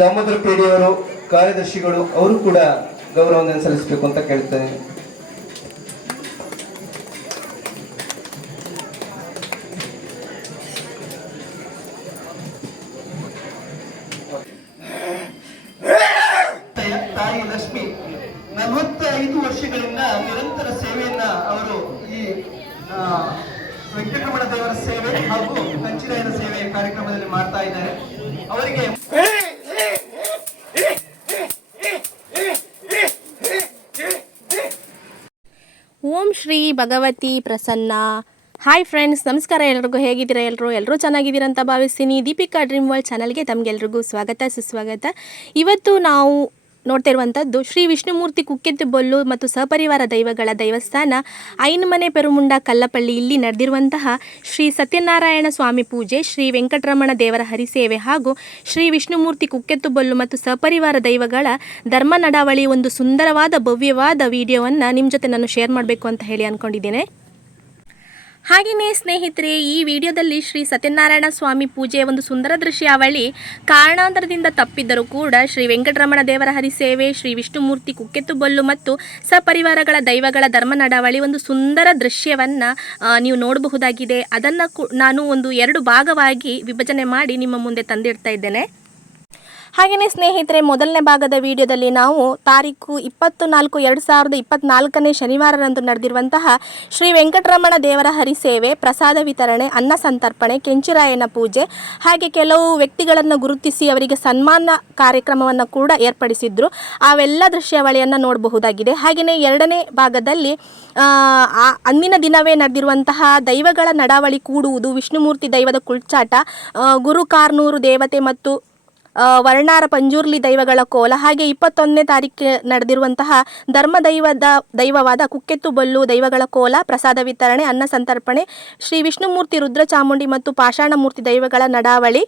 ದಾಮೋದರ ಪೇಡಿಯವರು ಕಾರ್ಯದರ್ಶಿಗಳು ಅವರು ಕೂಡ ಗೌರವವನ್ನು ಸಲ್ಲಿಸಬೇಕು ಅಂತ ಕೇಳ್ತೇನೆ. ತಾಯಿ ಲಕ್ಷ್ಮಿ 45 ವರ್ಷಗಳಿಂದ ನಿರಂತರ ಸೇವೆಯನ್ನ ಅವರು ಈ ವೆಂಕಟರಮಣ ದೇವರ ಸೇವೆ ಹಾಗೂ ಕಂಚಿರಾಯನ ಸೇವೆ ಕಾರ್ಯಕ್ರಮದಲ್ಲಿ ಮಾಡ್ತಾ ಇದ್ದಾರೆ. ಅವರಿಗೆ ಓಂ ಶ್ರೀ ಭಗವತಿ ಪ್ರಸನ್ನ. ಹಾಯ್ ಫ್ರೆಂಡ್ಸ್, ನಮಸ್ಕಾರ. ಎಲ್ಲರಿಗೂ ಹೇಗಿದ್ದೀರಾ? ಎಲ್ಲರೂ ಚೆನ್ನಾಗಿದ್ದೀರಾ ಅಂತ ಭಾವಿಸ್ತೀನಿ. ದೀಪಿಕಾ ಡ್ರೀಮ್ ವರ್ಲ್ಡ್ ಚಾನಲ್ಗೆ ತಮಗೆಲ್ರಿಗೂ ಸ್ವಾಗತ ಸುಸ್ವಾಗತ. ಇವತ್ತು ನಾವು ನೋಡ್ತಿರುವಂಥದ್ದು ಶ್ರೀ ವಿಷ್ಣುಮೂರ್ತಿ ಕುಕ್ಕೆತ್ತುಬೊಲ್ಲು ಮತ್ತು ಸಹಪರಿವಾರ ದೈವಗಳ ದೇವಸ್ಥಾನ ಐನಮನೆ ಪೆರುಮುಂಡ ಕಲ್ಲಪಳ್ಳಿ ಇಲ್ಲಿ ನಡೆದಿರುವಂತಹ ಶ್ರೀ ಸತ್ಯನಾರಾಯಣ ಸ್ವಾಮಿ ಪೂಜೆ, ಶ್ರೀ ವೆಂಕಟರಮಣ ದೇವರ ಹರಿಸೇವೆ ಹಾಗೂ ಶ್ರೀ ವಿಷ್ಣುಮೂರ್ತಿ ಕುಕ್ಕೆತ್ತುಬೊಲ್ಲು ಮತ್ತು ಸಹಪರಿವಾರ ದೈವಗಳ ಧರ್ಮ ನಡಾವಳಿ ಒಂದು ಸುಂದರವಾದ ಭವ್ಯವಾದ ವಿಡಿಯೋವನ್ನು ನಿಮ್ಮ ಜೊತೆ ನಾನು ಶೇರ್ ಮಾಡಬೇಕು ಅಂತ ಹೇಳಿ ಅಂದ್ಕೊಂಡಿದ್ದೇನೆ. ಹಾಗೆಯೇ ಸ್ನೇಹಿತರೆ, ಈ ವಿಡಿಯೋದಲ್ಲಿ ಶ್ರೀ ಸತ್ಯನಾರಾಯಣ ಸ್ವಾಮಿ ಪೂಜೆಯ ಒಂದು ಸುಂದರ ದೃಶ್ಯಾವಳಿ ಕಾರಣಾಂತರದಿಂದ ತಪ್ಪಿದ್ದರೂ ಕೂಡ ಶ್ರೀ ವೆಂಕಟರಮಣ ದೇವರ ಹರಿಸೇವೆ, ಶ್ರೀ ವಿಷ್ಣುಮೂರ್ತಿ ಕುಕ್ಕೆತ್ತುಬೊಲ್ಲು ಮತ್ತು ಸಪರಿವಾರಗಳ ದೈವಗಳ ಧರ್ಮ ನಡಾವಳಿ ಒಂದು ಸುಂದರ ದೃಶ್ಯವನ್ನು ನೀವು ನೋಡಬಹುದಾಗಿದೆ. ಅದನ್ನು ನಾನು ಒಂದು 2 ಭಾಗವಾಗಿ ವಿಭಜನೆ ಮಾಡಿ ನಿಮ್ಮ ಮುಂದೆ ತಂದಿಡ್ತಾ ಇದ್ದೇನೆ. ಹಾಗೆಯೇ ಸ್ನೇಹಿತರೆ, ಮೊದಲನೇ ಭಾಗದ ವಿಡಿಯೋದಲ್ಲಿ ನಾವು ತಾರೀಕು 24/2024 ಶನಿವಾರರಂದು ನಡೆದಿರುವಂತಹ ಶ್ರೀ ವೆಂಕಟರಮಣ ದೇವರ ಹರಿಸೇವೆ, ಪ್ರಸಾದ ವಿತರಣೆ, ಅನ್ನ ಸಂತರ್ಪಣೆ, ಕೆಂಚಿರಾಯನ ಪೂಜೆ, ಹಾಗೆ ಕೆಲವು ವ್ಯಕ್ತಿಗಳನ್ನು ಗುರುತಿಸಿ ಅವರಿಗೆ ಸನ್ಮಾನ ಕಾರ್ಯಕ್ರಮವನ್ನು ಕೂಡ ಏರ್ಪಡಿಸಿದ್ರು. ಅವೆಲ್ಲ ದೃಶ್ಯಾವಳಿಯನ್ನು ನೋಡಬಹುದಾಗಿದೆ. ಹಾಗೆಯೇ 2ನೇ ಭಾಗದಲ್ಲಿ ಅಂದಿನ ದಿನವೇ ನಡೆದಿರುವಂತಹ ದೈವಗಳ ನಡಾವಳಿ ಕೂಡುವುದು, ವಿಷ್ಣುಮೂರ್ತಿ ದೈವದ ಕುಳ್ಚಾಟ, ಗುರು ಕಾರ್ನೂರು ದೇವತೆ ಮತ್ತು ವರ್ಣಾರ ಪಂಜುರ್ಲಿ ದೈವಗಳ ಕೋಲ, ಹಾಗೆ 21ನೇ ತಾರೀಕು ನಡೆದಿರುವಂತಹ ಧರ್ಮ ದೈವವಾದ ಕುಕ್ಕೆತ್ತುಬೊಲ್ಲು ದೈವಗಳ ಕೋಲ, ಪ್ರಸಾದ ವಿತರಣೆ, ಅನ್ನ ಸಂತರ್ಪಣೆ, ಶ್ರೀ ವಿಷ್ಣುಮೂರ್ತಿ ರುದ್ರ ಚಾಮುಂಡಿ ಮತ್ತು ಪಾಷಾಣಮೂರ್ತಿ ದೈವಗಳ ನಡಾವಳಿ,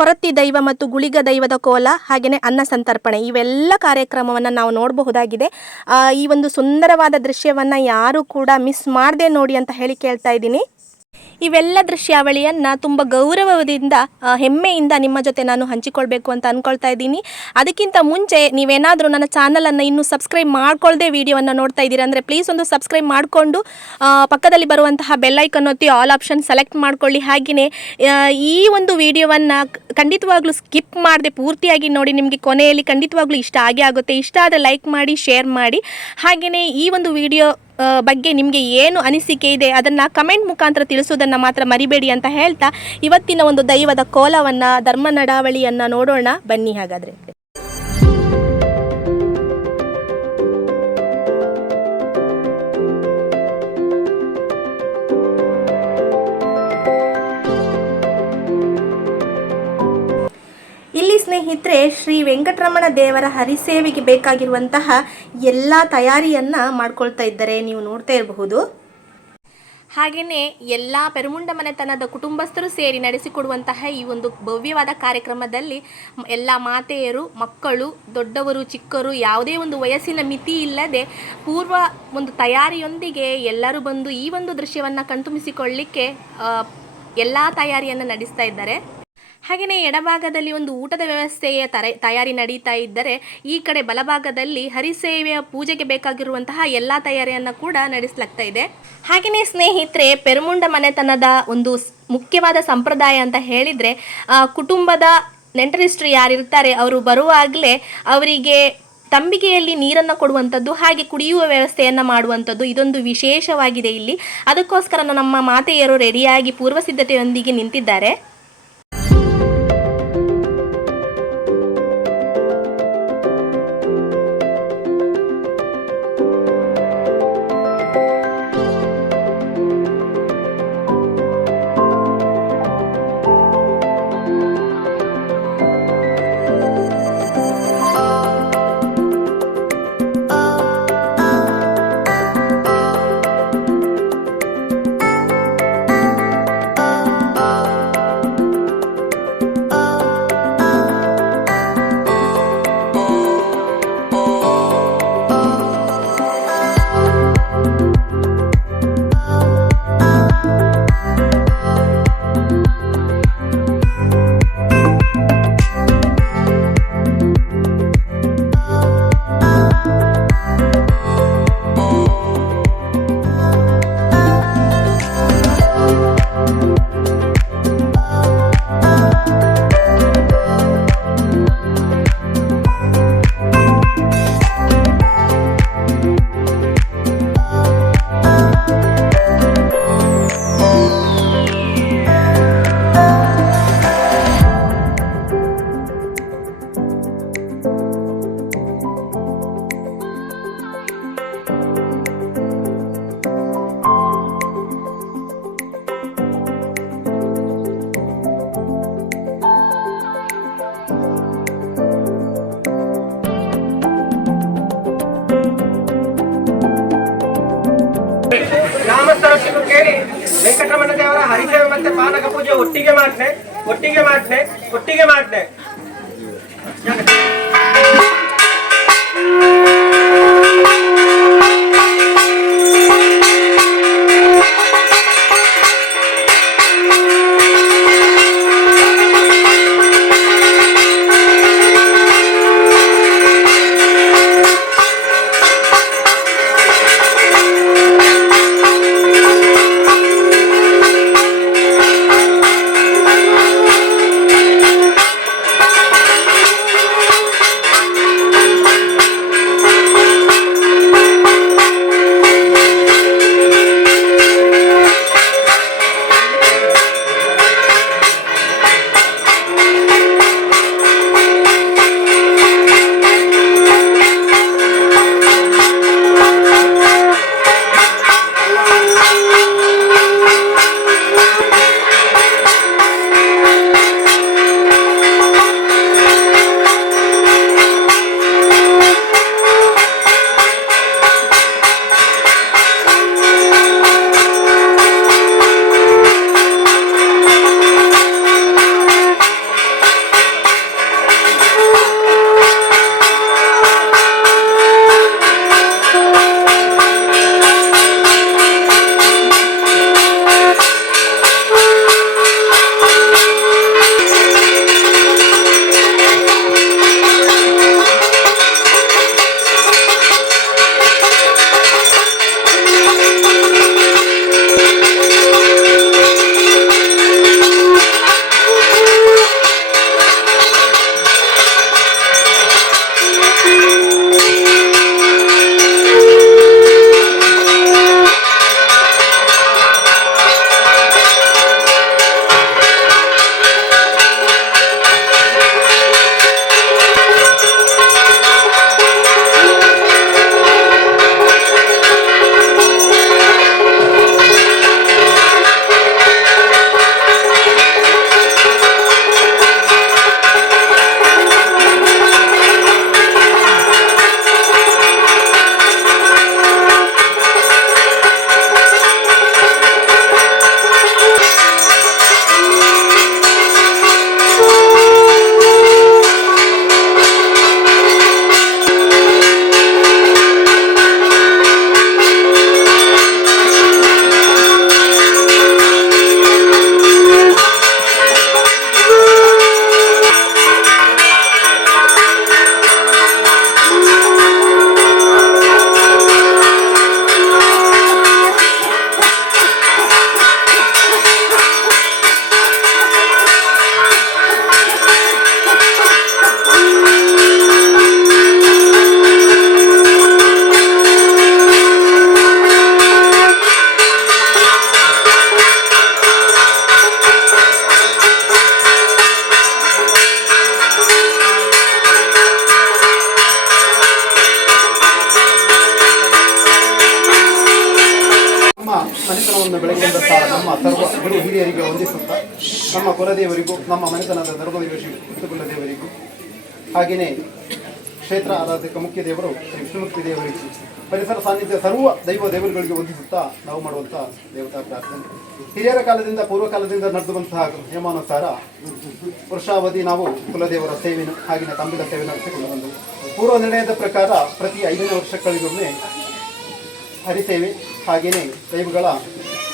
ಕೊರತಿ ದೈವ ಮತ್ತು ಗುಳಿಗ ದೈವದ ಕೋಲ, ಹಾಗೆಯೇ ಅನ್ನ ಸಂತರ್ಪಣೆ, ಇವೆಲ್ಲ ಕಾರ್ಯಕ್ರಮವನ್ನು ನಾವು ನೋಡಬಹುದಾಗಿದೆ. ಈ ಒಂದು ಸುಂದರವಾದ ದೃಶ್ಯವನ್ನು ಯಾರು ಕೂಡ ಮಿಸ್ ಮಾಡದೆ ನೋಡಿ ಅಂತ ಹೇಳಿ ಕೇಳ್ತಾ ಇದ್ದೀನಿ. ಇವೆಲ್ಲ ದೃಶ್ಯಾವಳಿಯನ್ನು ತುಂಬ ಗೌರವದಿಂದ ಹೆಮ್ಮೆಯಿಂದ ನಿಮ್ಮ ಜೊತೆ ನಾನು ಹಂಚಿಕೊಳ್ಬೇಕು ಅಂತ ಅಂದ್ಕೊಳ್ತಾ ಇದ್ದೀನಿ. ಅದಕ್ಕಿಂತ ಮುಂಚೆ ನೀವೇನಾದರೂ ನನ್ನ ಚಾನಲನ್ನು ಇನ್ನೂ ಸಬ್ಸ್ಕ್ರೈಬ್ ಮಾಡ್ಕೊಳ್ಳದೆ ವಿಡಿಯೋವನ್ನು ನೋಡ್ತಾ ಇದ್ದೀರಾ ಅಂದರೆ ಪ್ಲೀಸ್ ಒಂದು ಸಬ್ಸ್ಕ್ರೈಬ್ ಮಾಡಿಕೊಂಡು ಪಕ್ಕದಲ್ಲಿ ಬರುವಂತಹ ಬೆಲ್ಲೈಕನ್ ಒತ್ತಿ ಆಲ್ ಆಪ್ಷನ್ ಸೆಲೆಕ್ಟ್ ಮಾಡ್ಕೊಳ್ಳಿ. ಹಾಗೆಯೇ ಈ ಒಂದು ವಿಡಿಯೋವನ್ನು ಖಂಡಿತವಾಗ್ಲೂ ಸ್ಕಿಪ್ ಮಾಡದೆ ಪೂರ್ತಿಯಾಗಿ ನೋಡಿ. ನಿಮಗೆ ಕೊನೆಯಲ್ಲಿ ಖಂಡಿತವಾಗ್ಲೂ ಇಷ್ಟ ಆಗೇ ಆಗುತ್ತೆ. ಇಷ್ಟ ಆದರೆ ಲೈಕ್ ಮಾಡಿ, ಶೇರ್ ಮಾಡಿ. ಹಾಗೆಯೇ ಈ ಒಂದು ವಿಡಿಯೋ ಬಗ್ಗೆ ನಿಮಗೆ ಏನು ಅನಿಸಿಕೆ ಇದೆ ಅದನ್ನು ಕಮೆಂಟ್ ಮುಖಾಂತರ ತಿಳಿಸೋದನ್ನು ಮಾತ್ರ ಮರಿಬೇಡಿ ಅಂತ ಹೇಳ್ತಾ ಇವತ್ತಿನ ಒಂದು ದೈವದ ಕೋಲವನ್ನು, ಧರ್ಮ ನಡಾವಳಿಯನ್ನು ನೋಡೋಣ ಬನ್ನಿ. ಹಾಗಾದರೆ ಇಲ್ಲಿ ಸ್ನೇಹಿತರೆ, ಶ್ರೀ ವೆಂಕಟರಮಣ ದೇವರ ಹರಿಸೇವೆಗೆ ಬೇಕಾಗಿರುವಂತಹ ಎಲ್ಲ ತಯಾರಿಯನ್ನು ಮಾಡ್ಕೊಳ್ತಾ ಇದ್ದಾರೆ, ನೀವು ನೋಡ್ತಾ ಇರಬಹುದು. ಹಾಗೆಯೇ ಎಲ್ಲ ಪೆರುಮುಂಡ ಮನೆತನದ ಕುಟುಂಬಸ್ಥರು ಸೇರಿ ನಡೆಸಿಕೊಡುವಂತಹ ಈ ಒಂದು ಭವ್ಯವಾದ ಕಾರ್ಯಕ್ರಮದಲ್ಲಿ ಎಲ್ಲ ಮಾತೆಯರು, ಮಕ್ಕಳು, ದೊಡ್ಡವರು, ಚಿಕ್ಕವರು ಯಾವುದೇ ಒಂದು ವಯಸ್ಸಿನ ಮಿತಿ ಇಲ್ಲದೆ ಪೂರ್ವ ಒಂದು ತಯಾರಿಯೊಂದಿಗೆ ಎಲ್ಲರೂ ಬಂದು ಈ ಒಂದು ದೃಶ್ಯವನ್ನು ಕಣ್ತುಂಬಿಸಿಕೊಳ್ಳಲಿಕ್ಕೆ ಎಲ್ಲ ತಯಾರಿಯನ್ನು ನಡೆಸ್ತಾ ಇದ್ದಾರೆ. ಹಾಗೆಯೇ ಎಡಭಾಗದಲ್ಲಿ ಒಂದು ಊಟದ ವ್ಯವಸ್ಥೆಯ ತಯಾರಿ ನಡೀತಾ ಇದ್ದರೆ, ಈ ಕಡೆ ಬಲಭಾಗದಲ್ಲಿ ಹರಿಸೇವೆಯ ಪೂಜೆಗೆ ಬೇಕಾಗಿರುವಂತಹ ಎಲ್ಲ ತಯಾರಿಯನ್ನು ಕೂಡ ನಡೆಸಲಾಗ್ತಾ ಇದೆ. ಹಾಗೆಯೇ ಸ್ನೇಹಿತರೆ, ಪೆರುಮುಂಡ ಮನೆತನದ ಒಂದು ಮುಖ್ಯವಾದ ಸಂಪ್ರದಾಯ ಅಂತ ಹೇಳಿದರೆ, ಕುಟುಂಬದ ನೆಂಟರಿಷ್ಟರು ಯಾರಿರ್ತಾರೆ ಅವರು ಬರುವಾಗಲೇ ಅವರಿಗೆ ತಂಬಿಗೆಯಲ್ಲಿ ನೀರನ್ನು ಕೊಡುವಂಥದ್ದು, ಹಾಗೆ ಕುಡಿಯುವ ವ್ಯವಸ್ಥೆಯನ್ನು ಮಾಡುವಂಥದ್ದು ಇದೊಂದು ವಿಶೇಷವಾಗಿದೆ ಇಲ್ಲಿ. ಅದಕ್ಕೋಸ್ಕರ ನಮ್ಮ ಮಾತೆಯರು ರೆಡಿಯಾಗಿ ಪೂರ್ವ ಸಿದ್ಧತೆಯೊಂದಿಗೆ ನಿಂತಿದ್ದಾರೆ. ಕೇಳಿ ವೆಂಕಟರಮಣ ದೇವರ ಹರಿಸೇವೆ ಮತ್ತೆ ಪಾನಕ ಪೂಜೆ ಒಟ್ಟಿಗೆ ಮಾಡ್ತೆ ಮನೆತನವನ್ನು ಬೆಳಗುವಂಥ ನಮ್ಮ ಸರ್ವ ಗುರು ಹಿರಿಯರಿಗೆ ವಂದಿಸುತ್ತಾ ನಮ್ಮ ಕುಲದೇವರಿಗೂ ನಮ್ಮ ಮನೆತನದ ಧರ್ಮದೇವರಿಗೂ ಹಾಗೆಯೇ ಕ್ಷೇತ್ರ ಆರಾಧಕ ಮುಖ್ಯ ದೇವರು ಶ್ರೀ ವಿಷ್ಣುಮೂರ್ತಿ ದೇವರಿಗೂ ಪರಿಸರ ಸಾನ್ನಿಧ್ಯ ಸರ್ವ ದೈವ ದೇವರುಗಳಿಗೆ ವಂದಿಸುತ್ತಾ ನಾವು ಮಾಡುವಂಥ ದೇವತಾ ಪ್ರಾರ್ಥನೆ. ಹಿರಿಯರ ಕಾಲದಿಂದ ಪೂರ್ವಕಾಲದಿಂದ ನಡೆದುವಂತಹ ನಿಯಮಾನುಸಾರ ವರ್ಷಾವಧಿ ನಾವು ಕುಲದೇವರ ಸೇವೆಯನ್ನು ಹಾಗೆಯೇ ತಂಬಿಲ ಸೇವೆ ನಡೆಸಿಕೊಂಡು ಬಂದವು. ಪೂರ್ವ ನಿರ್ಣಯದ ಪ್ರಕಾರ ಪ್ರತಿ 5ನೇ ವರ್ಷಗಳಿಗೊಮ್ಮೆ ಹರಿಸೇವೆ ಹಾಗೆಯೇ ದೈವಗಳ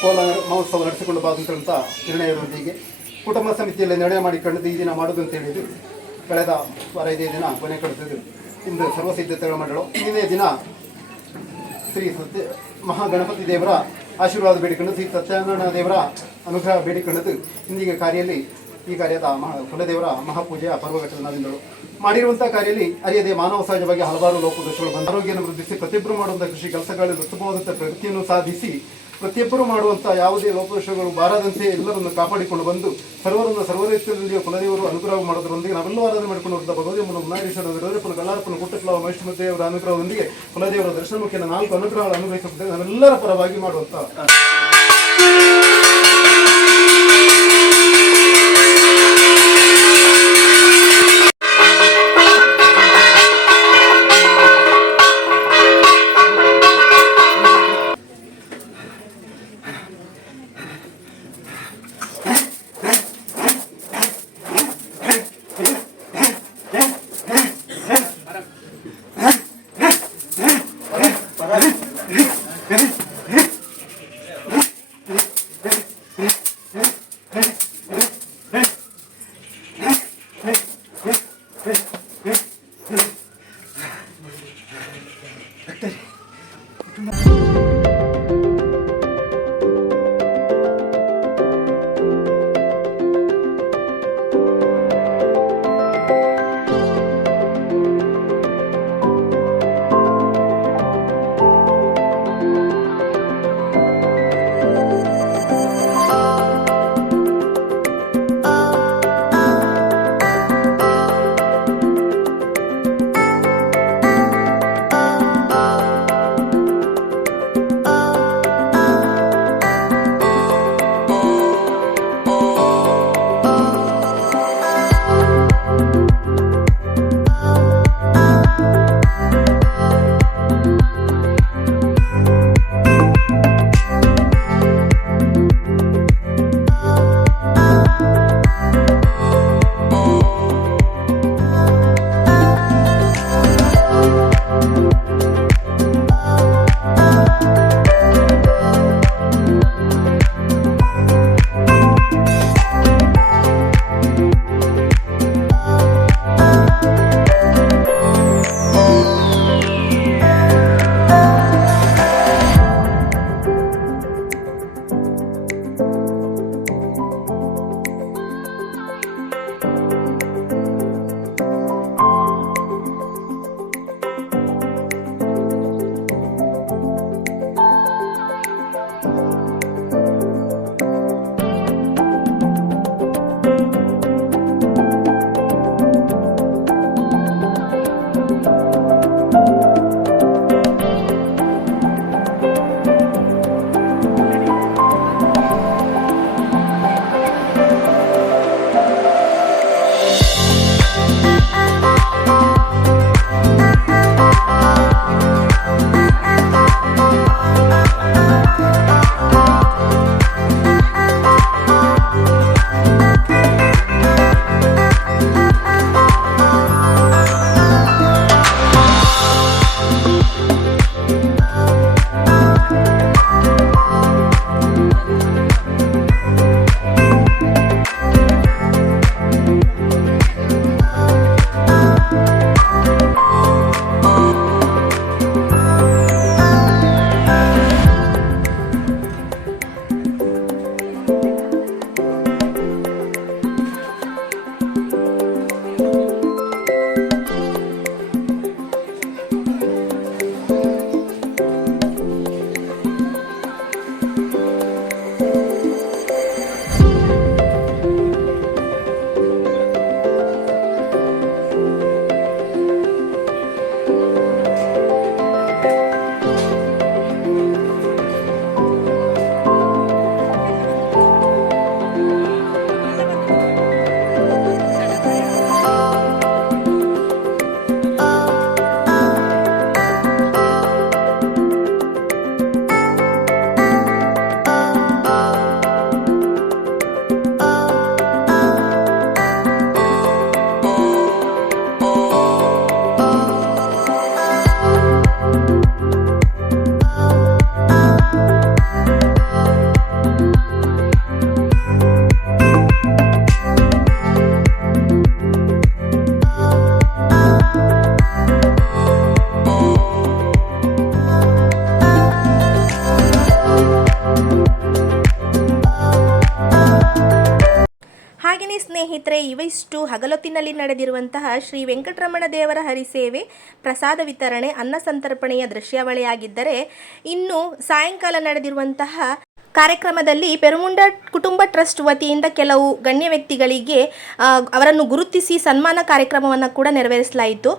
ಕೋಲ ಮಹೋತ್ಸವ ನಡೆಸಿಕೊಂಡು ಬಾದಂಥ ನಿರ್ಣಯದೊಂದಿಗೆ ಕುಟುಂಬ ಸಮಿತಿಯಲ್ಲಿ ನಿರ್ಣಯ ಮಾಡಿಕೊಂಡು ಈ ದಿನ ಮಾಡೋದು ಅಂತ ಹೇಳಿದ್ದು ಕಳೆದ ವಾರ 5 ದಿನ ಕೊನೆ ಕಳೆದಿದ್ದು ಇಂದು ಸರ್ವಸಿದ್ಧತೆಗಳು ಮಾಡಲು ಇಂದಿನ ದಿನ ಶ್ರೀ ಮಹಾಗಣಪತಿ ದೇವರ ಆಶೀರ್ವಾದ ಬೇಡಿಕೊಂಡು ಶ್ರೀ ಸತ್ಯನಾರಾಯಣ ದೇವರ ಅನುಗ್ರಹ ಬೇಡಿಕೊಂಡದ್ದು ಇಂದಿಗೆ ಈ ಕಾರ್ಯದ ಕುಲದೇವರ ಮಹಾಪೂಜೆಯ ಪರ್ವಘಟ್ಟದ ನಾದಿಂದಳು ಮಾಡಿರುವಂಥ ಕಾರ್ಯದಲ್ಲಿ ಅರಿಯದೆ ಮಾನವ ಸಹಜವಾಗಿ ಹಲವಾರು ಲೋಪದೋಷಗಳು ಬಂದ ಆರೋಗ್ಯವನ್ನು ವೃದ್ಧಿಸಿ ಪ್ರತಿಯೊಬ್ಬರು ಮಾಡುವಂಥ ಕೃಷಿ ಕೆಲಸಗಳಲ್ಲಿ ಉತ್ತಮವಾದಂಥ ಪ್ರಗತಿಯನ್ನು ಸಾಧಿಸಿ ಪ್ರತಿಯೊಬ್ಬರು ಮಾಡುವಂಥ ಯಾವುದೇ ಲೋಪದೋಷಗಳು ಬಾರದಂತೆ ಎಲ್ಲರನ್ನು ಕಾಪಾಡಿಕೊಂಡು ಬಂದು ಸರ್ವರೀತಿಯಲ್ಲಿಯೂ ಕುಲದೇವರು ಅನುಗ್ರಹ ಮಾಡೋದರೊಂದಿಗೆ ನಾವೆಲ್ಲೂ ಆರಾಧನೆ ಮಾಡಿಕೊಂಡು ಬರುತ್ತಾ ಭಗವದೇವನ ಮುನ್ನಾರೀಶ್ವರ ವಿರೋಧಪುರ ಗಲ್ಲಾರಪ್ಪನ ಕುಟ್ಟಕ್ಲವ ಮಹಿಷ್ಮದೇವರ ಅನುಗ್ರಹದೊಂದಿಗೆ ಕುಲದೇವರ ದರ್ಶನಮುಖಿನ 4 ಅನುಗ್ರಹಗಳು ಅನುಗ್ರಹಿಸುತ್ತದೆ ನಾವೆಲ್ಲರ ಪರವಾಗಿ ಮಾಡುವಂಥ ಸ್ನೇಹಿತರೆ, ಇವಿಷ್ಟು ಹಗಲೊತ್ತಿನಲ್ಲಿ ನಡೆದಿರುವಂತಹ ಶ್ರೀ ವೆಂಕಟರಮಣ ದೇವರ ಹರಿಸೇವೆ, ಪ್ರಸಾದ ವಿತರಣೆ, ಅನ್ನ ಸಂತರ್ಪಣೆಯ ದೃಶ್ಯಾವಳಿಯಾಗಿದ್ದರೆ, ಇನ್ನು ಸಾಯಂಕಾಲ ನಡೆದಿರುವಂತಹ ಕಾರ್ಯಕ್ರಮದಲ್ಲಿ ಪೆರುಮುಂಡ ಕುಟುಂಬ ಟ್ರಸ್ಟ್ ವತಿಯಿಂದ ಕೆಲವು ಗಣ್ಯ ವ್ಯಕ್ತಿಗಳಿಗೆ ಅವರನ್ನು ಗುರುತಿಸಿ ಸನ್ಮಾನ ಕಾರ್ಯಕ್ರಮವನ್ನು ಕೂಡ ನೆರವೇರಿಸಲಾಯಿತು.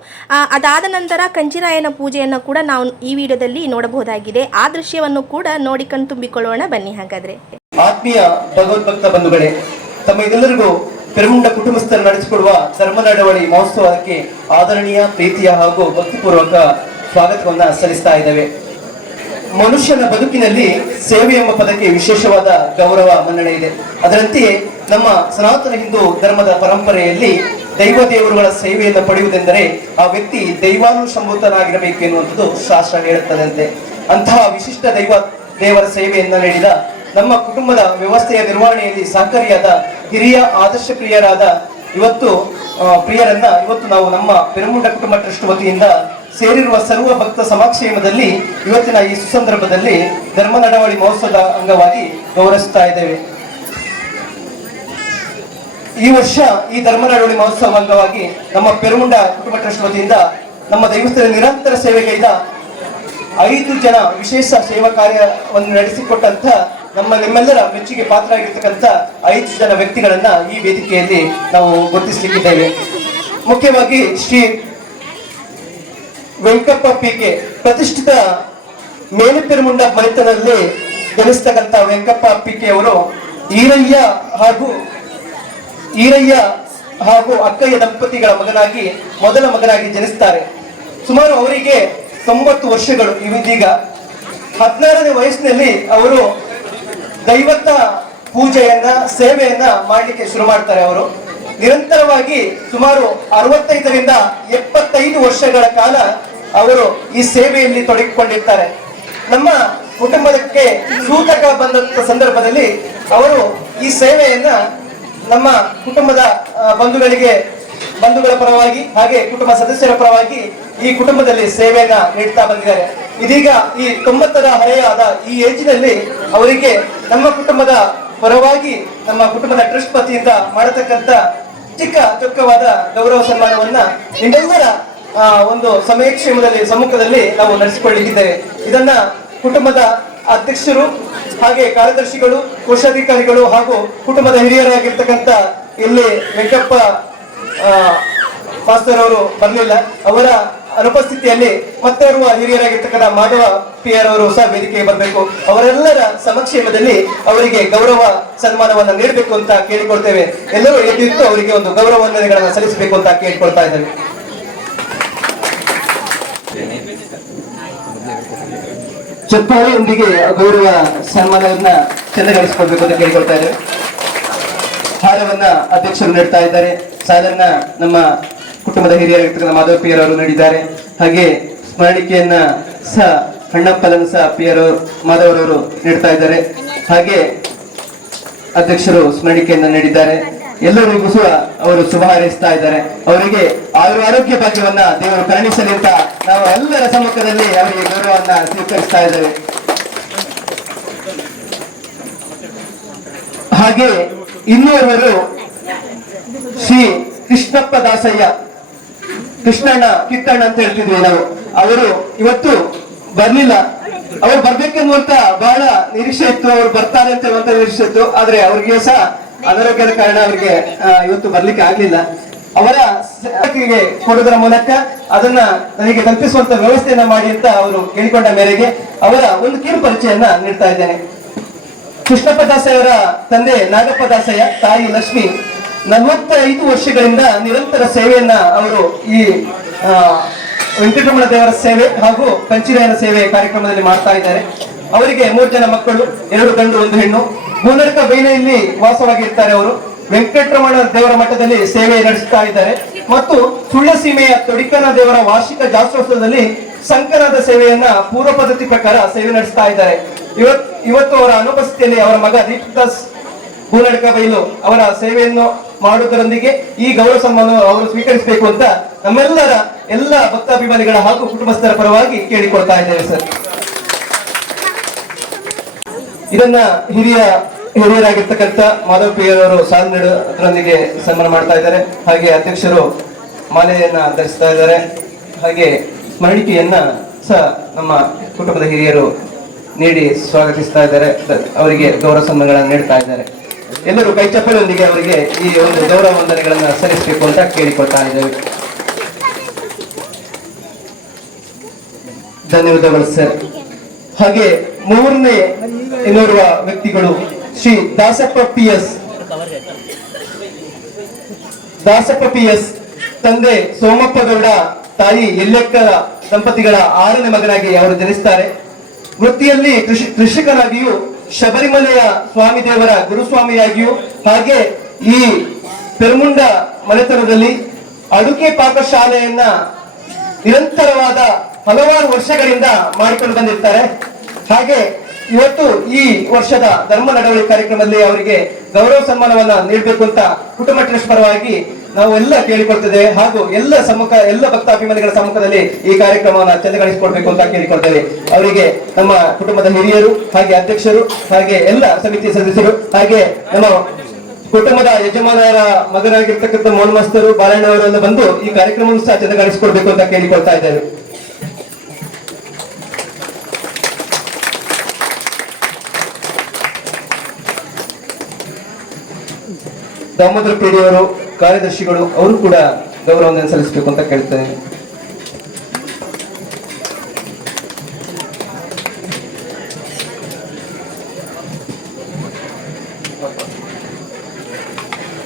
ಅದಾದ ನಂತರ ಕಂಚಿರಾಯನ ಪೂಜೆಯನ್ನು ಕೂಡ ನಾವು ಈ ವಿಡಿಯೋದಲ್ಲಿ ನೋಡಬಹುದಾಗಿದೆ. ಆ ದೃಶ್ಯವನ್ನು ಕೂಡ ನೋಡಿ ಕಣ್ತುಂಬಿಕೊಳ್ಳೋಣ ಬನ್ನಿ. ಹಾಗಾದ್ರೆ ಆತ್ಮೀಯ ಭಗವದ್ಭಕ್ತ ಬಂಧುಗಳೇ, ತಮಗೆಲ್ಲರಿಗೂ ಪೆರುಮುಂಡ ಕುಟುಂಬಸ್ಥರು ನಡೆಸಿಕೊಡುವ ಧರ್ಮ ನಡವಳಿ ಮಹೋತ್ಸವಕ್ಕೆ ಆದರಣೀಯ, ಪ್ರೀತಿಯ ಹಾಗೂ ಭಕ್ತಿಪೂರ್ವಕ ಸ್ವಾಗತವನ್ನ ಸಲ್ಲಿಸ್ತಾ ಇದ್ದೇವೆ. ಮನುಷ್ಯನ ಬದುಕಿನಲ್ಲಿ ಸೇವೆ ಎಂಬ ಪದಕ್ಕೆ ವಿಶೇಷವಾದ ಗೌರವ, ಮನ್ನಣೆ ಇದೆ. ಅದರಂತೆಯೇ ನಮ್ಮ ಸನಾತನ ಹಿಂದೂ ಧರ್ಮದ ಪರಂಪರೆಯಲ್ಲಿ ದೈವ ದೇವರುಗಳ ಸೇವೆಯನ್ನು ಪಡೆಯುವುದೆಂದರೆ ಆ ವ್ಯಕ್ತಿ ದೈವಾನುಸಂಭೂತನಾಗಿರಬೇಕು ಎನ್ನುವಂಥದ್ದು ಶಾಸ್ತ್ರ ಹೇಳುತ್ತದಂತೆ. ಅಂತಹ ವಿಶಿಷ್ಟ ದೇವರ ಸೇವೆಯನ್ನು ನೀಡಿದ ನಮ್ಮ ಕುಟುಂಬದ ವ್ಯವಸ್ಥೆಯ ನಿರ್ವಹಣೆಯಲ್ಲಿ ಸಹಕಾರಿಯಾದ ಹಿರಿಯ ಆದರ್ಶ ಪ್ರಿಯರನ್ನ ಇವತ್ತು ನಾವು ನಮ್ಮ ಪೆರುಮುಂಡ ಕುಟುಂಬ ಟ್ರಸ್ಟ್ ವತಿಯಿಂದ ಸೇರಿರುವ ಸರ್ವ ಭಕ್ತ ಸಮಾಕ್ಷೇಮದಲ್ಲಿ ಇವತ್ತಿನ ಈ ಸುಸಂದರ್ಭದಲ್ಲಿ ಧರ್ಮ ನಡವಳಿ ಮಹೋತ್ಸವದ ಅಂಗವಾಗಿ ಗೌರವಿಸ್ತಾ ಇದ್ದೇವೆ. ಈ ವರ್ಷ ಈ ಧರ್ಮ ನಡವಳಿ ಮಹೋತ್ಸವ ಅಂಗವಾಗಿ ನಮ್ಮ ಪೆರುಮುಂಡ ಕುಟುಂಬ ಟ್ರಸ್ಟ್ ವತಿಯಿಂದ ನಮ್ಮ ದೈವಸ್ಥಾನ ನಿರಂತರ ಸೇವೆಗೈದ 5 ಜನ ವಿಶೇಷ ಸೇವಾ ಕಾರ್ಯವನ್ನು ನಡೆಸಿಕೊಟ್ಟಂತ ನಿಮ್ಮೆಲ್ಲರ ಮೆಚ್ಚುಗೆ ಪಾತ್ರ ಆಗಿರ್ತಕ್ಕಂಥ 5 ಜನ ವ್ಯಕ್ತಿಗಳನ್ನ ಈ ವೇದಿಕೆಯಲ್ಲಿ ನಾವು ಗುರುತಿಸಲಿಕ್ಕಿದ್ದೇವೆ. ಮುಖ್ಯವಾಗಿ ಶ್ರೀ ವೆಂಕಪ್ಪ ಪಿಕೆ, ಪ್ರತಿಷ್ಠಿತ ಮೇಲಪೆರುಮುಂಡ ಮನೆತನದಲ್ಲಿ ಜನಿಸ್ತಕ್ಕಂಥ ವೆಂಕಪ್ಪ ಪಿಕೆ ಅವರು ಈರಯ್ಯ ಹಾಗೂ ಅಕ್ಕಯ್ಯ ದಂಪತಿಗಳ ಮೊದಲ ಮಗನಾಗಿ ಜನಿಸ್ತಾರೆ. ಸುಮಾರು ಅವರಿಗೆ 90 ವರ್ಷಗಳು. ಇದೀಗ 16ನೇ ವಯಸ್ಸಿನಲ್ಲಿ ಅವರು ದೈವತ ಪೂಜೆಯನ್ನ, ಸೇವೆಯನ್ನ ಮಾಡಲಿಕ್ಕೆ ಶುರು ಮಾಡ್ತಾರೆ. ಅವರು ನಿರಂತರವಾಗಿ ಸುಮಾರು 65ರಿಂದ 75 ವರ್ಷಗಳ ಕಾಲ ಅವರು ಈ ಸೇವೆಯಲ್ಲಿ ತೊಡಗಿಕೊಂಡಿರ್ತಾರೆ. ನಮ್ಮ ಕುಟುಂಬಕ್ಕೆ ಸೂತಕ ಬಂದಂತ ಸಂದರ್ಭದಲ್ಲಿ ಅವರು ಈ ಸೇವೆಯನ್ನ ನಮ್ಮ ಕುಟುಂಬದ ಬಂಧುಗಳ ಪರವಾಗಿ ಹಾಗೆ ಕುಟುಂಬ ಸದಸ್ಯರ ಪರವಾಗಿ ಈ ಕುಟುಂಬದಲ್ಲಿ ಸೇವೆಯನ್ನ ನೀಡ್ತಾ ಬಂದಿದ್ದಾರೆ. ಇದೀಗ ಈ 90ರ ಹರೆಯಾದ ಈ ಏಜಿನಲ್ಲಿ ಅವರಿಗೆ ನಮ್ಮ ಕುಟುಂಬದ ಪರವಾಗಿ ನಮ್ಮ ಕುಟುಂಬದ ಟ್ರಸ್ಟ್ ವತಿಯಿಂದ ಮಾಡತಕ್ಕಂತ ಚೊಕ್ಕವಾದ ಗೌರವ ಸನ್ಮಾನವನ್ನ ನಿಮ್ಮೆಲ್ಲರ ಒಂದು ಸಮಯಕ್ಷೇಮದಲ್ಲಿ ಸಮ್ಮುಖದಲ್ಲಿ ನಾವು ನಡೆಸಿಕೊಳ್ಳಲಿಕ್ಕಿದ್ದೇವೆ. ಇದನ್ನ ಕುಟುಂಬದ ಅಧ್ಯಕ್ಷರು ಹಾಗೆ ಕಾರ್ಯದರ್ಶಿಗಳು, ಕೋಶಾಧಿಕಾರಿಗಳು ಹಾಗೂ ಕುಟುಂಬದ ಹಿರಿಯರಾಗಿರ್ತಕ್ಕಂಥ ಇಲ್ಲಿ ವೆಂಕಪ್ಪ ಮಾಸ್ತರ್ ಅವರು ಬರಲಿಲ್ಲ, ಅವರ ಅನುಪಸ್ಥಿತಿಯಲ್ಲಿ ಮತ್ತೋರ್ವ ಹಿರಿಯರಾಗಿರ್ತಕ್ಕಂಥ ಮಾಧವ ಪಿಆರ್ ಅವರು ಸಹ ವೇದಿಕೆಗೆ ಬರಬೇಕು. ಅವರೆಲ್ಲರ ಸಮಕ್ಷೇಮದಲ್ಲಿ ಅವರಿಗೆ ಗೌರವ ಸನ್ಮಾನವನ್ನು ನೀಡಬೇಕು ಅಂತ ಕೇಳಿಕೊಳ್ತೇವೆ. ಎಲ್ಲರೂ ಎದ್ದಿತ್ತು ಅವರಿಗೆ ಒಂದು ಗೌರವ ವಂದನೆಗಳನ್ನ ಸಲ್ಲಿಸಬೇಕು ಅಂತ ಕೇಳಿಕೊಳ್ತಾ ಇದ್ದೇವೆ. ಚಪ್ಪಾಳೆಯೊಂದಿಗೆ ಗೌರವ ಸನ್ಮಾನವನ್ನ ಚೆನ್ನಾಗಿಸ್ಕೊಳ್ಬೇಕು ಅಂತ ಕೇಳಿಕೊಳ್ತಾ ಇದ್ದೇವೆ. ಹಾರವನ್ನ ಅಧ್ಯಕ್ಷರು ನೀಡ್ತಾ ಇದ್ದಾರೆ. ಸಾಲನ್ನ ನಮ್ಮ ಕುಟುಂಬದ ಹಿರಿಯರಾಗಿರ್ತಕ್ಕಂಥ ಮಾಧವ ಪಿಯರ್ ಅವರು ನೀಡಿದ್ದಾರೆ. ಹಾಗೆ ಸ್ಮರಣಿಕೆಯನ್ನ ಸಹ ಹಣ್ಣಪ್ಪಲನ್ನು ಸಹ ಮಾಧವರವರು ನೀಡ್ತಾ ಇದ್ದಾರೆ. ಹಾಗೆ ಅಧ್ಯಕ್ಷರು ಸ್ಮರಣಿಕೆಯನ್ನ ನೀಡಿದ್ದಾರೆ. ಎಲ್ಲರಿಗೂ ಸಹ ಅವರು ಶುಭ ಹಾರೈಸ್ತಾ ಇದ್ದಾರೆ. ಅವರಿಗೆ ಆರೋಗ್ಯ ಭಾಗ್ಯವನ್ನ ದೇವರು ಕರುಣಿಸಲಿ ಅಂತ ನಾವು ಎಲ್ಲರ ಸಮ್ಮುಖದಲ್ಲಿ ಅವರಿಗೆ ಗೌರವವನ್ನ ಸ್ವೀಕರಿಸ್ತಾ ಇದ್ದೇವೆ. ಹಾಗೆ ಇನ್ನೋರ್ವರು ಶ್ರೀ ಕೃಷ್ಣಪ್ಪ ದಾಸಯ್ಯ, ಕಿಟ್ಟಣ್ಣ ಅಂತ ಹೇಳ್ತಿದ್ವಿ ನಾವು. ಅವರು ಇವತ್ತು ಬರ್ಲಿಲ್ಲ. ಅವ್ರು ಬರ್ಬೇಕೆನ್ನುವಂತ ಬಹಳ ನಿರೀಕ್ಷೆ ಇತ್ತು, ಅವ್ರು ಬರ್ತಾರೆ ಅಂತ ಹೇಳುವಂತ ನಿರೀಕ್ಷೆ ಇತ್ತು. ಆದ್ರೆ ಅವ್ರಿಗೆ ಸಹ ಅನಾರೋಗ್ಯದ ಕಾರಣ ಅವರಿಗೆ ಇವತ್ತು ಬರ್ಲಿಕ್ಕೆ ಆಗ್ಲಿಲ್ಲ. ಅವರ ಕೊಡುವುದರ ಮೂಲಕ ಅದನ್ನ ನನಗೆ ತಲುಪಿಸುವಂತ ವ್ಯವಸ್ಥೆಯನ್ನ ಮಾಡಿ ಅಂತ ಅವರು ಕೇಳಿಕೊಂಡ ಮೇರೆಗೆ ಅವರ ಒಂದು ಕಿರು ಪರಿಚಯನ್ನ ನೀಡ್ತಾ ಇದ್ದೇನೆ. ಕೃಷ್ಣಪ್ಪ ದಾಸಯ್ಯ ಅವರ ತಂದೆ ನಾಗಪ್ಪ ದಾಸಯ್ಯ, ತಾಯಿ ಲಕ್ಷ್ಮಿ 45 ವರ್ಷಗಳಿಂದ ನಿರಂತರ ಸೇವೆಯನ್ನ ಅವರು ಈ ವೆಂಕಟರಮಣ ದೇವರ ಸೇವೆ ಹಾಗೂ ಕಂಚಿರಾಯನ ಸೇವೆ ಕಾರ್ಯಕ್ರಮದಲ್ಲಿ ಮಾಡ್ತಾ ಇದ್ದಾರೆ. ಅವರಿಗೆ 3 ಜನ ಮಕ್ಕಳು, 2 ಗಂಡು 1 ಹೆಣ್ಣು. ಗೂನಡ್ಕ ಬೈನೆಯಲ್ಲಿ ವಾಸವಾಗಿರ್ತಾರೆ. ಅವರು ವೆಂಕಟರಮಣ ದೇವರ ಮಠದಲ್ಲಿ ಸೇವೆ ನಡೆಸ್ತಾ ಇದ್ದಾರೆ ಮತ್ತು ಸುಳ್ಯ ಸೀಮೆಯ ತೊಡಿಕನ ದೇವರ ವಾರ್ಷಿಕ ಜಾತ್ರೋತ್ಸವದಲ್ಲಿ ಸಂಕನಾದ ಸೇವೆಯನ್ನ ಪೂರ್ವ ಪದ್ಧತಿ ಪ್ರಕಾರ ಸೇವೆ ನಡೆಸ್ತಾ ಇದ್ದಾರೆ. ಇವತ್ತು ಅವರ ಅನುಪಸ್ಥಿತಿಯಲ್ಲಿ ಅವರ ಮಗ ದೀಪದಾಸ್ ಗೂನಡ್ಕ ಬೈಲು ಅವರ ಸೇವೆಯನ್ನು ಮಾಡುವುದರೊಂದಿಗೆ ಈ ಗೌರವ ಸನ್ಮಾನ ಅವರು ಸ್ವೀಕರಿಸಬೇಕು ಅಂತ ನಮ್ಮೆಲ್ಲರ ಎಲ್ಲ ಭಕ್ತಾಭಿಮಾನಿಗಳ ಹಾಗೂ ಕುಟುಂಬಸ್ಥರ ಪರವಾಗಿ ಕೇಳಿಕೊಳ್ತಾ ಇದ್ದೇವೆ ಸರ್. ಇದನ್ನ ಹಿರಿಯ ಹಿರಿಯರಾಗಿರ್ತಕ್ಕಂಥ ಮಾಧವ್ ಪಿ ಅವರು ಸಾಲು ನೀಡೋದ್ರೊಂದಿಗೆ ಸನ್ಮಾನ ಮಾಡ್ತಾ ಇದ್ದಾರೆ. ಹಾಗೆ ಅಧ್ಯಕ್ಷರು ಮಾಲೆಯನ್ನ ಧರಿಸ್ತಾ ಇದ್ದಾರೆ. ಹಾಗೆ ಸ್ಮರಣಿಕೆಯನ್ನ ಸಹ ನಮ್ಮ ಕುಟುಂಬದ ಹಿರಿಯರು ನೀಡಿ ಸ್ವಾಗತಿಸ್ತಾ ಇದ್ದಾರೆ. ಅವರಿಗೆ ಗೌರವ ಸನ್ಮಾನಗಳನ್ನು ನೀಡ್ತಾ ಇದ್ದಾರೆ. ಎಲ್ಲರೂ ಕೈ ಚಪ್ಪಲಿಯೊಂದಿಗೆ ಅವರಿಗೆ ಈ ಒಂದು ಗೌರವ ವಂದನೆಗಳನ್ನ ಸಲ್ಲಿಸಬೇಕು ಅಂತ ಕೇಳಿಕೊಳ್ತಾ ಇದ್ದೇವೆ. ಧನ್ಯವಾದಗಳು ಸರ್. ಹಾಗೆ ಮೂರನೇ ಇನ್ನೋರ್ವ ವ್ಯಕ್ತಿಗಳು ಶ್ರೀ ದಾಸಪ್ಪ ಪಿ ಎಸ್ ತಂದೆ ಸೋಮಪ್ಪ ಗೌಡ, ತಾಯಿ ಎಲ್ಲೆಕ್ಕ ದಂಪತಿಗಳ 6ನೇ ಮಗನಾಗಿ ಅವರು ಜನಿಸ್ತಾರೆ. ವೃತ್ತಿಯಲ್ಲಿ ಕೃಷಿಕನಾಗಿಯೂ ಶಬರಿಮಲೆಯ ಸ್ವಾಮಿ ದೇವರ ಗುರುಸ್ವಾಮಿಯಾಗಿಯೂ ಹಾಗೆ ಈ ಪೆರುಮುಂಡ ಮನೆತನದಲ್ಲಿ ಅಡುಗೆ ಪಾಕಶಾಲೆಯನ್ನ ನಿರಂತರವಾದ ಹಲವಾರು ವರ್ಷಗಳಿಂದ ಮಾಡಿಕೊಂಡು ಬಂದಿರ್ತಾರೆ. ಹಾಗೆ ಇವತ್ತು ಈ ವರ್ಷದ ಧರ್ಮ ನಡವಳಿಕೆ ಕಾರ್ಯಕ್ರಮದಲ್ಲಿ ಅವರಿಗೆ ಗೌರವ ಸನ್ಮಾನವನ್ನ ನೀಡಬೇಕು ಅಂತ ಕುಟುಂಬ ಟ್ರಸ್ಟ್ ಪರವಾಗಿ ನಾವು ಎಲ್ಲ ಕೇಳಿಕೊಳ್ತೇವೆ. ಹಾಗೂ ಎಲ್ಲ ಭಕ್ತಾಭಿಮಾನಿಗಳ ಸಮ್ಮುಖದಲ್ಲಿ ಈ ಕಾರ್ಯಕ್ರಮವನ್ನು ಚಂದಗೊಳಿಸಿಕೊಡ್ಬೇಕು ಅಂತ ಕೇಳಿಕೊಳ್ತೇವೆ. ಅವರಿಗೆ ನಮ್ಮ ಕುಟುಂಬದ ಹಿರಿಯರು ಹಾಗೆ ಅಧ್ಯಕ್ಷರು ಹಾಗೆ ಎಲ್ಲ ಸಮಿತಿಯ ಸದಸ್ಯರು ಹಾಗೆ ನಮ್ಮ ಕುಟುಂಬದ ಯಜಮಾನರ ಮಗನಾಗಿರ್ತಕ್ಕಂಥ ಮೋಹನ್ಮಸ್ತರು ಬಾಲಣ್ಣವರೆಲ್ಲ ಬಂದು ಈ ಕಾರ್ಯಕ್ರಮವನ್ನು ಸಹ ಚಂದಗೊಳಿಸಿಕೊಡ್ಬೇಕು ಅಂತ ಕೇಳಿಕೊಳ್ತಾ ಇದ್ದೇವೆ. ದಾಮೋದರ ಪೇಡಿಯವರು ಕಾರ್ಯದರ್ಶಿಗಳು ಅವರು ಕೂಡ ಗೌರವವನ್ನು ಸಲ್ಲಿಸಬೇಕು ಅಂತ ಕೇಳ್ತೇನೆ.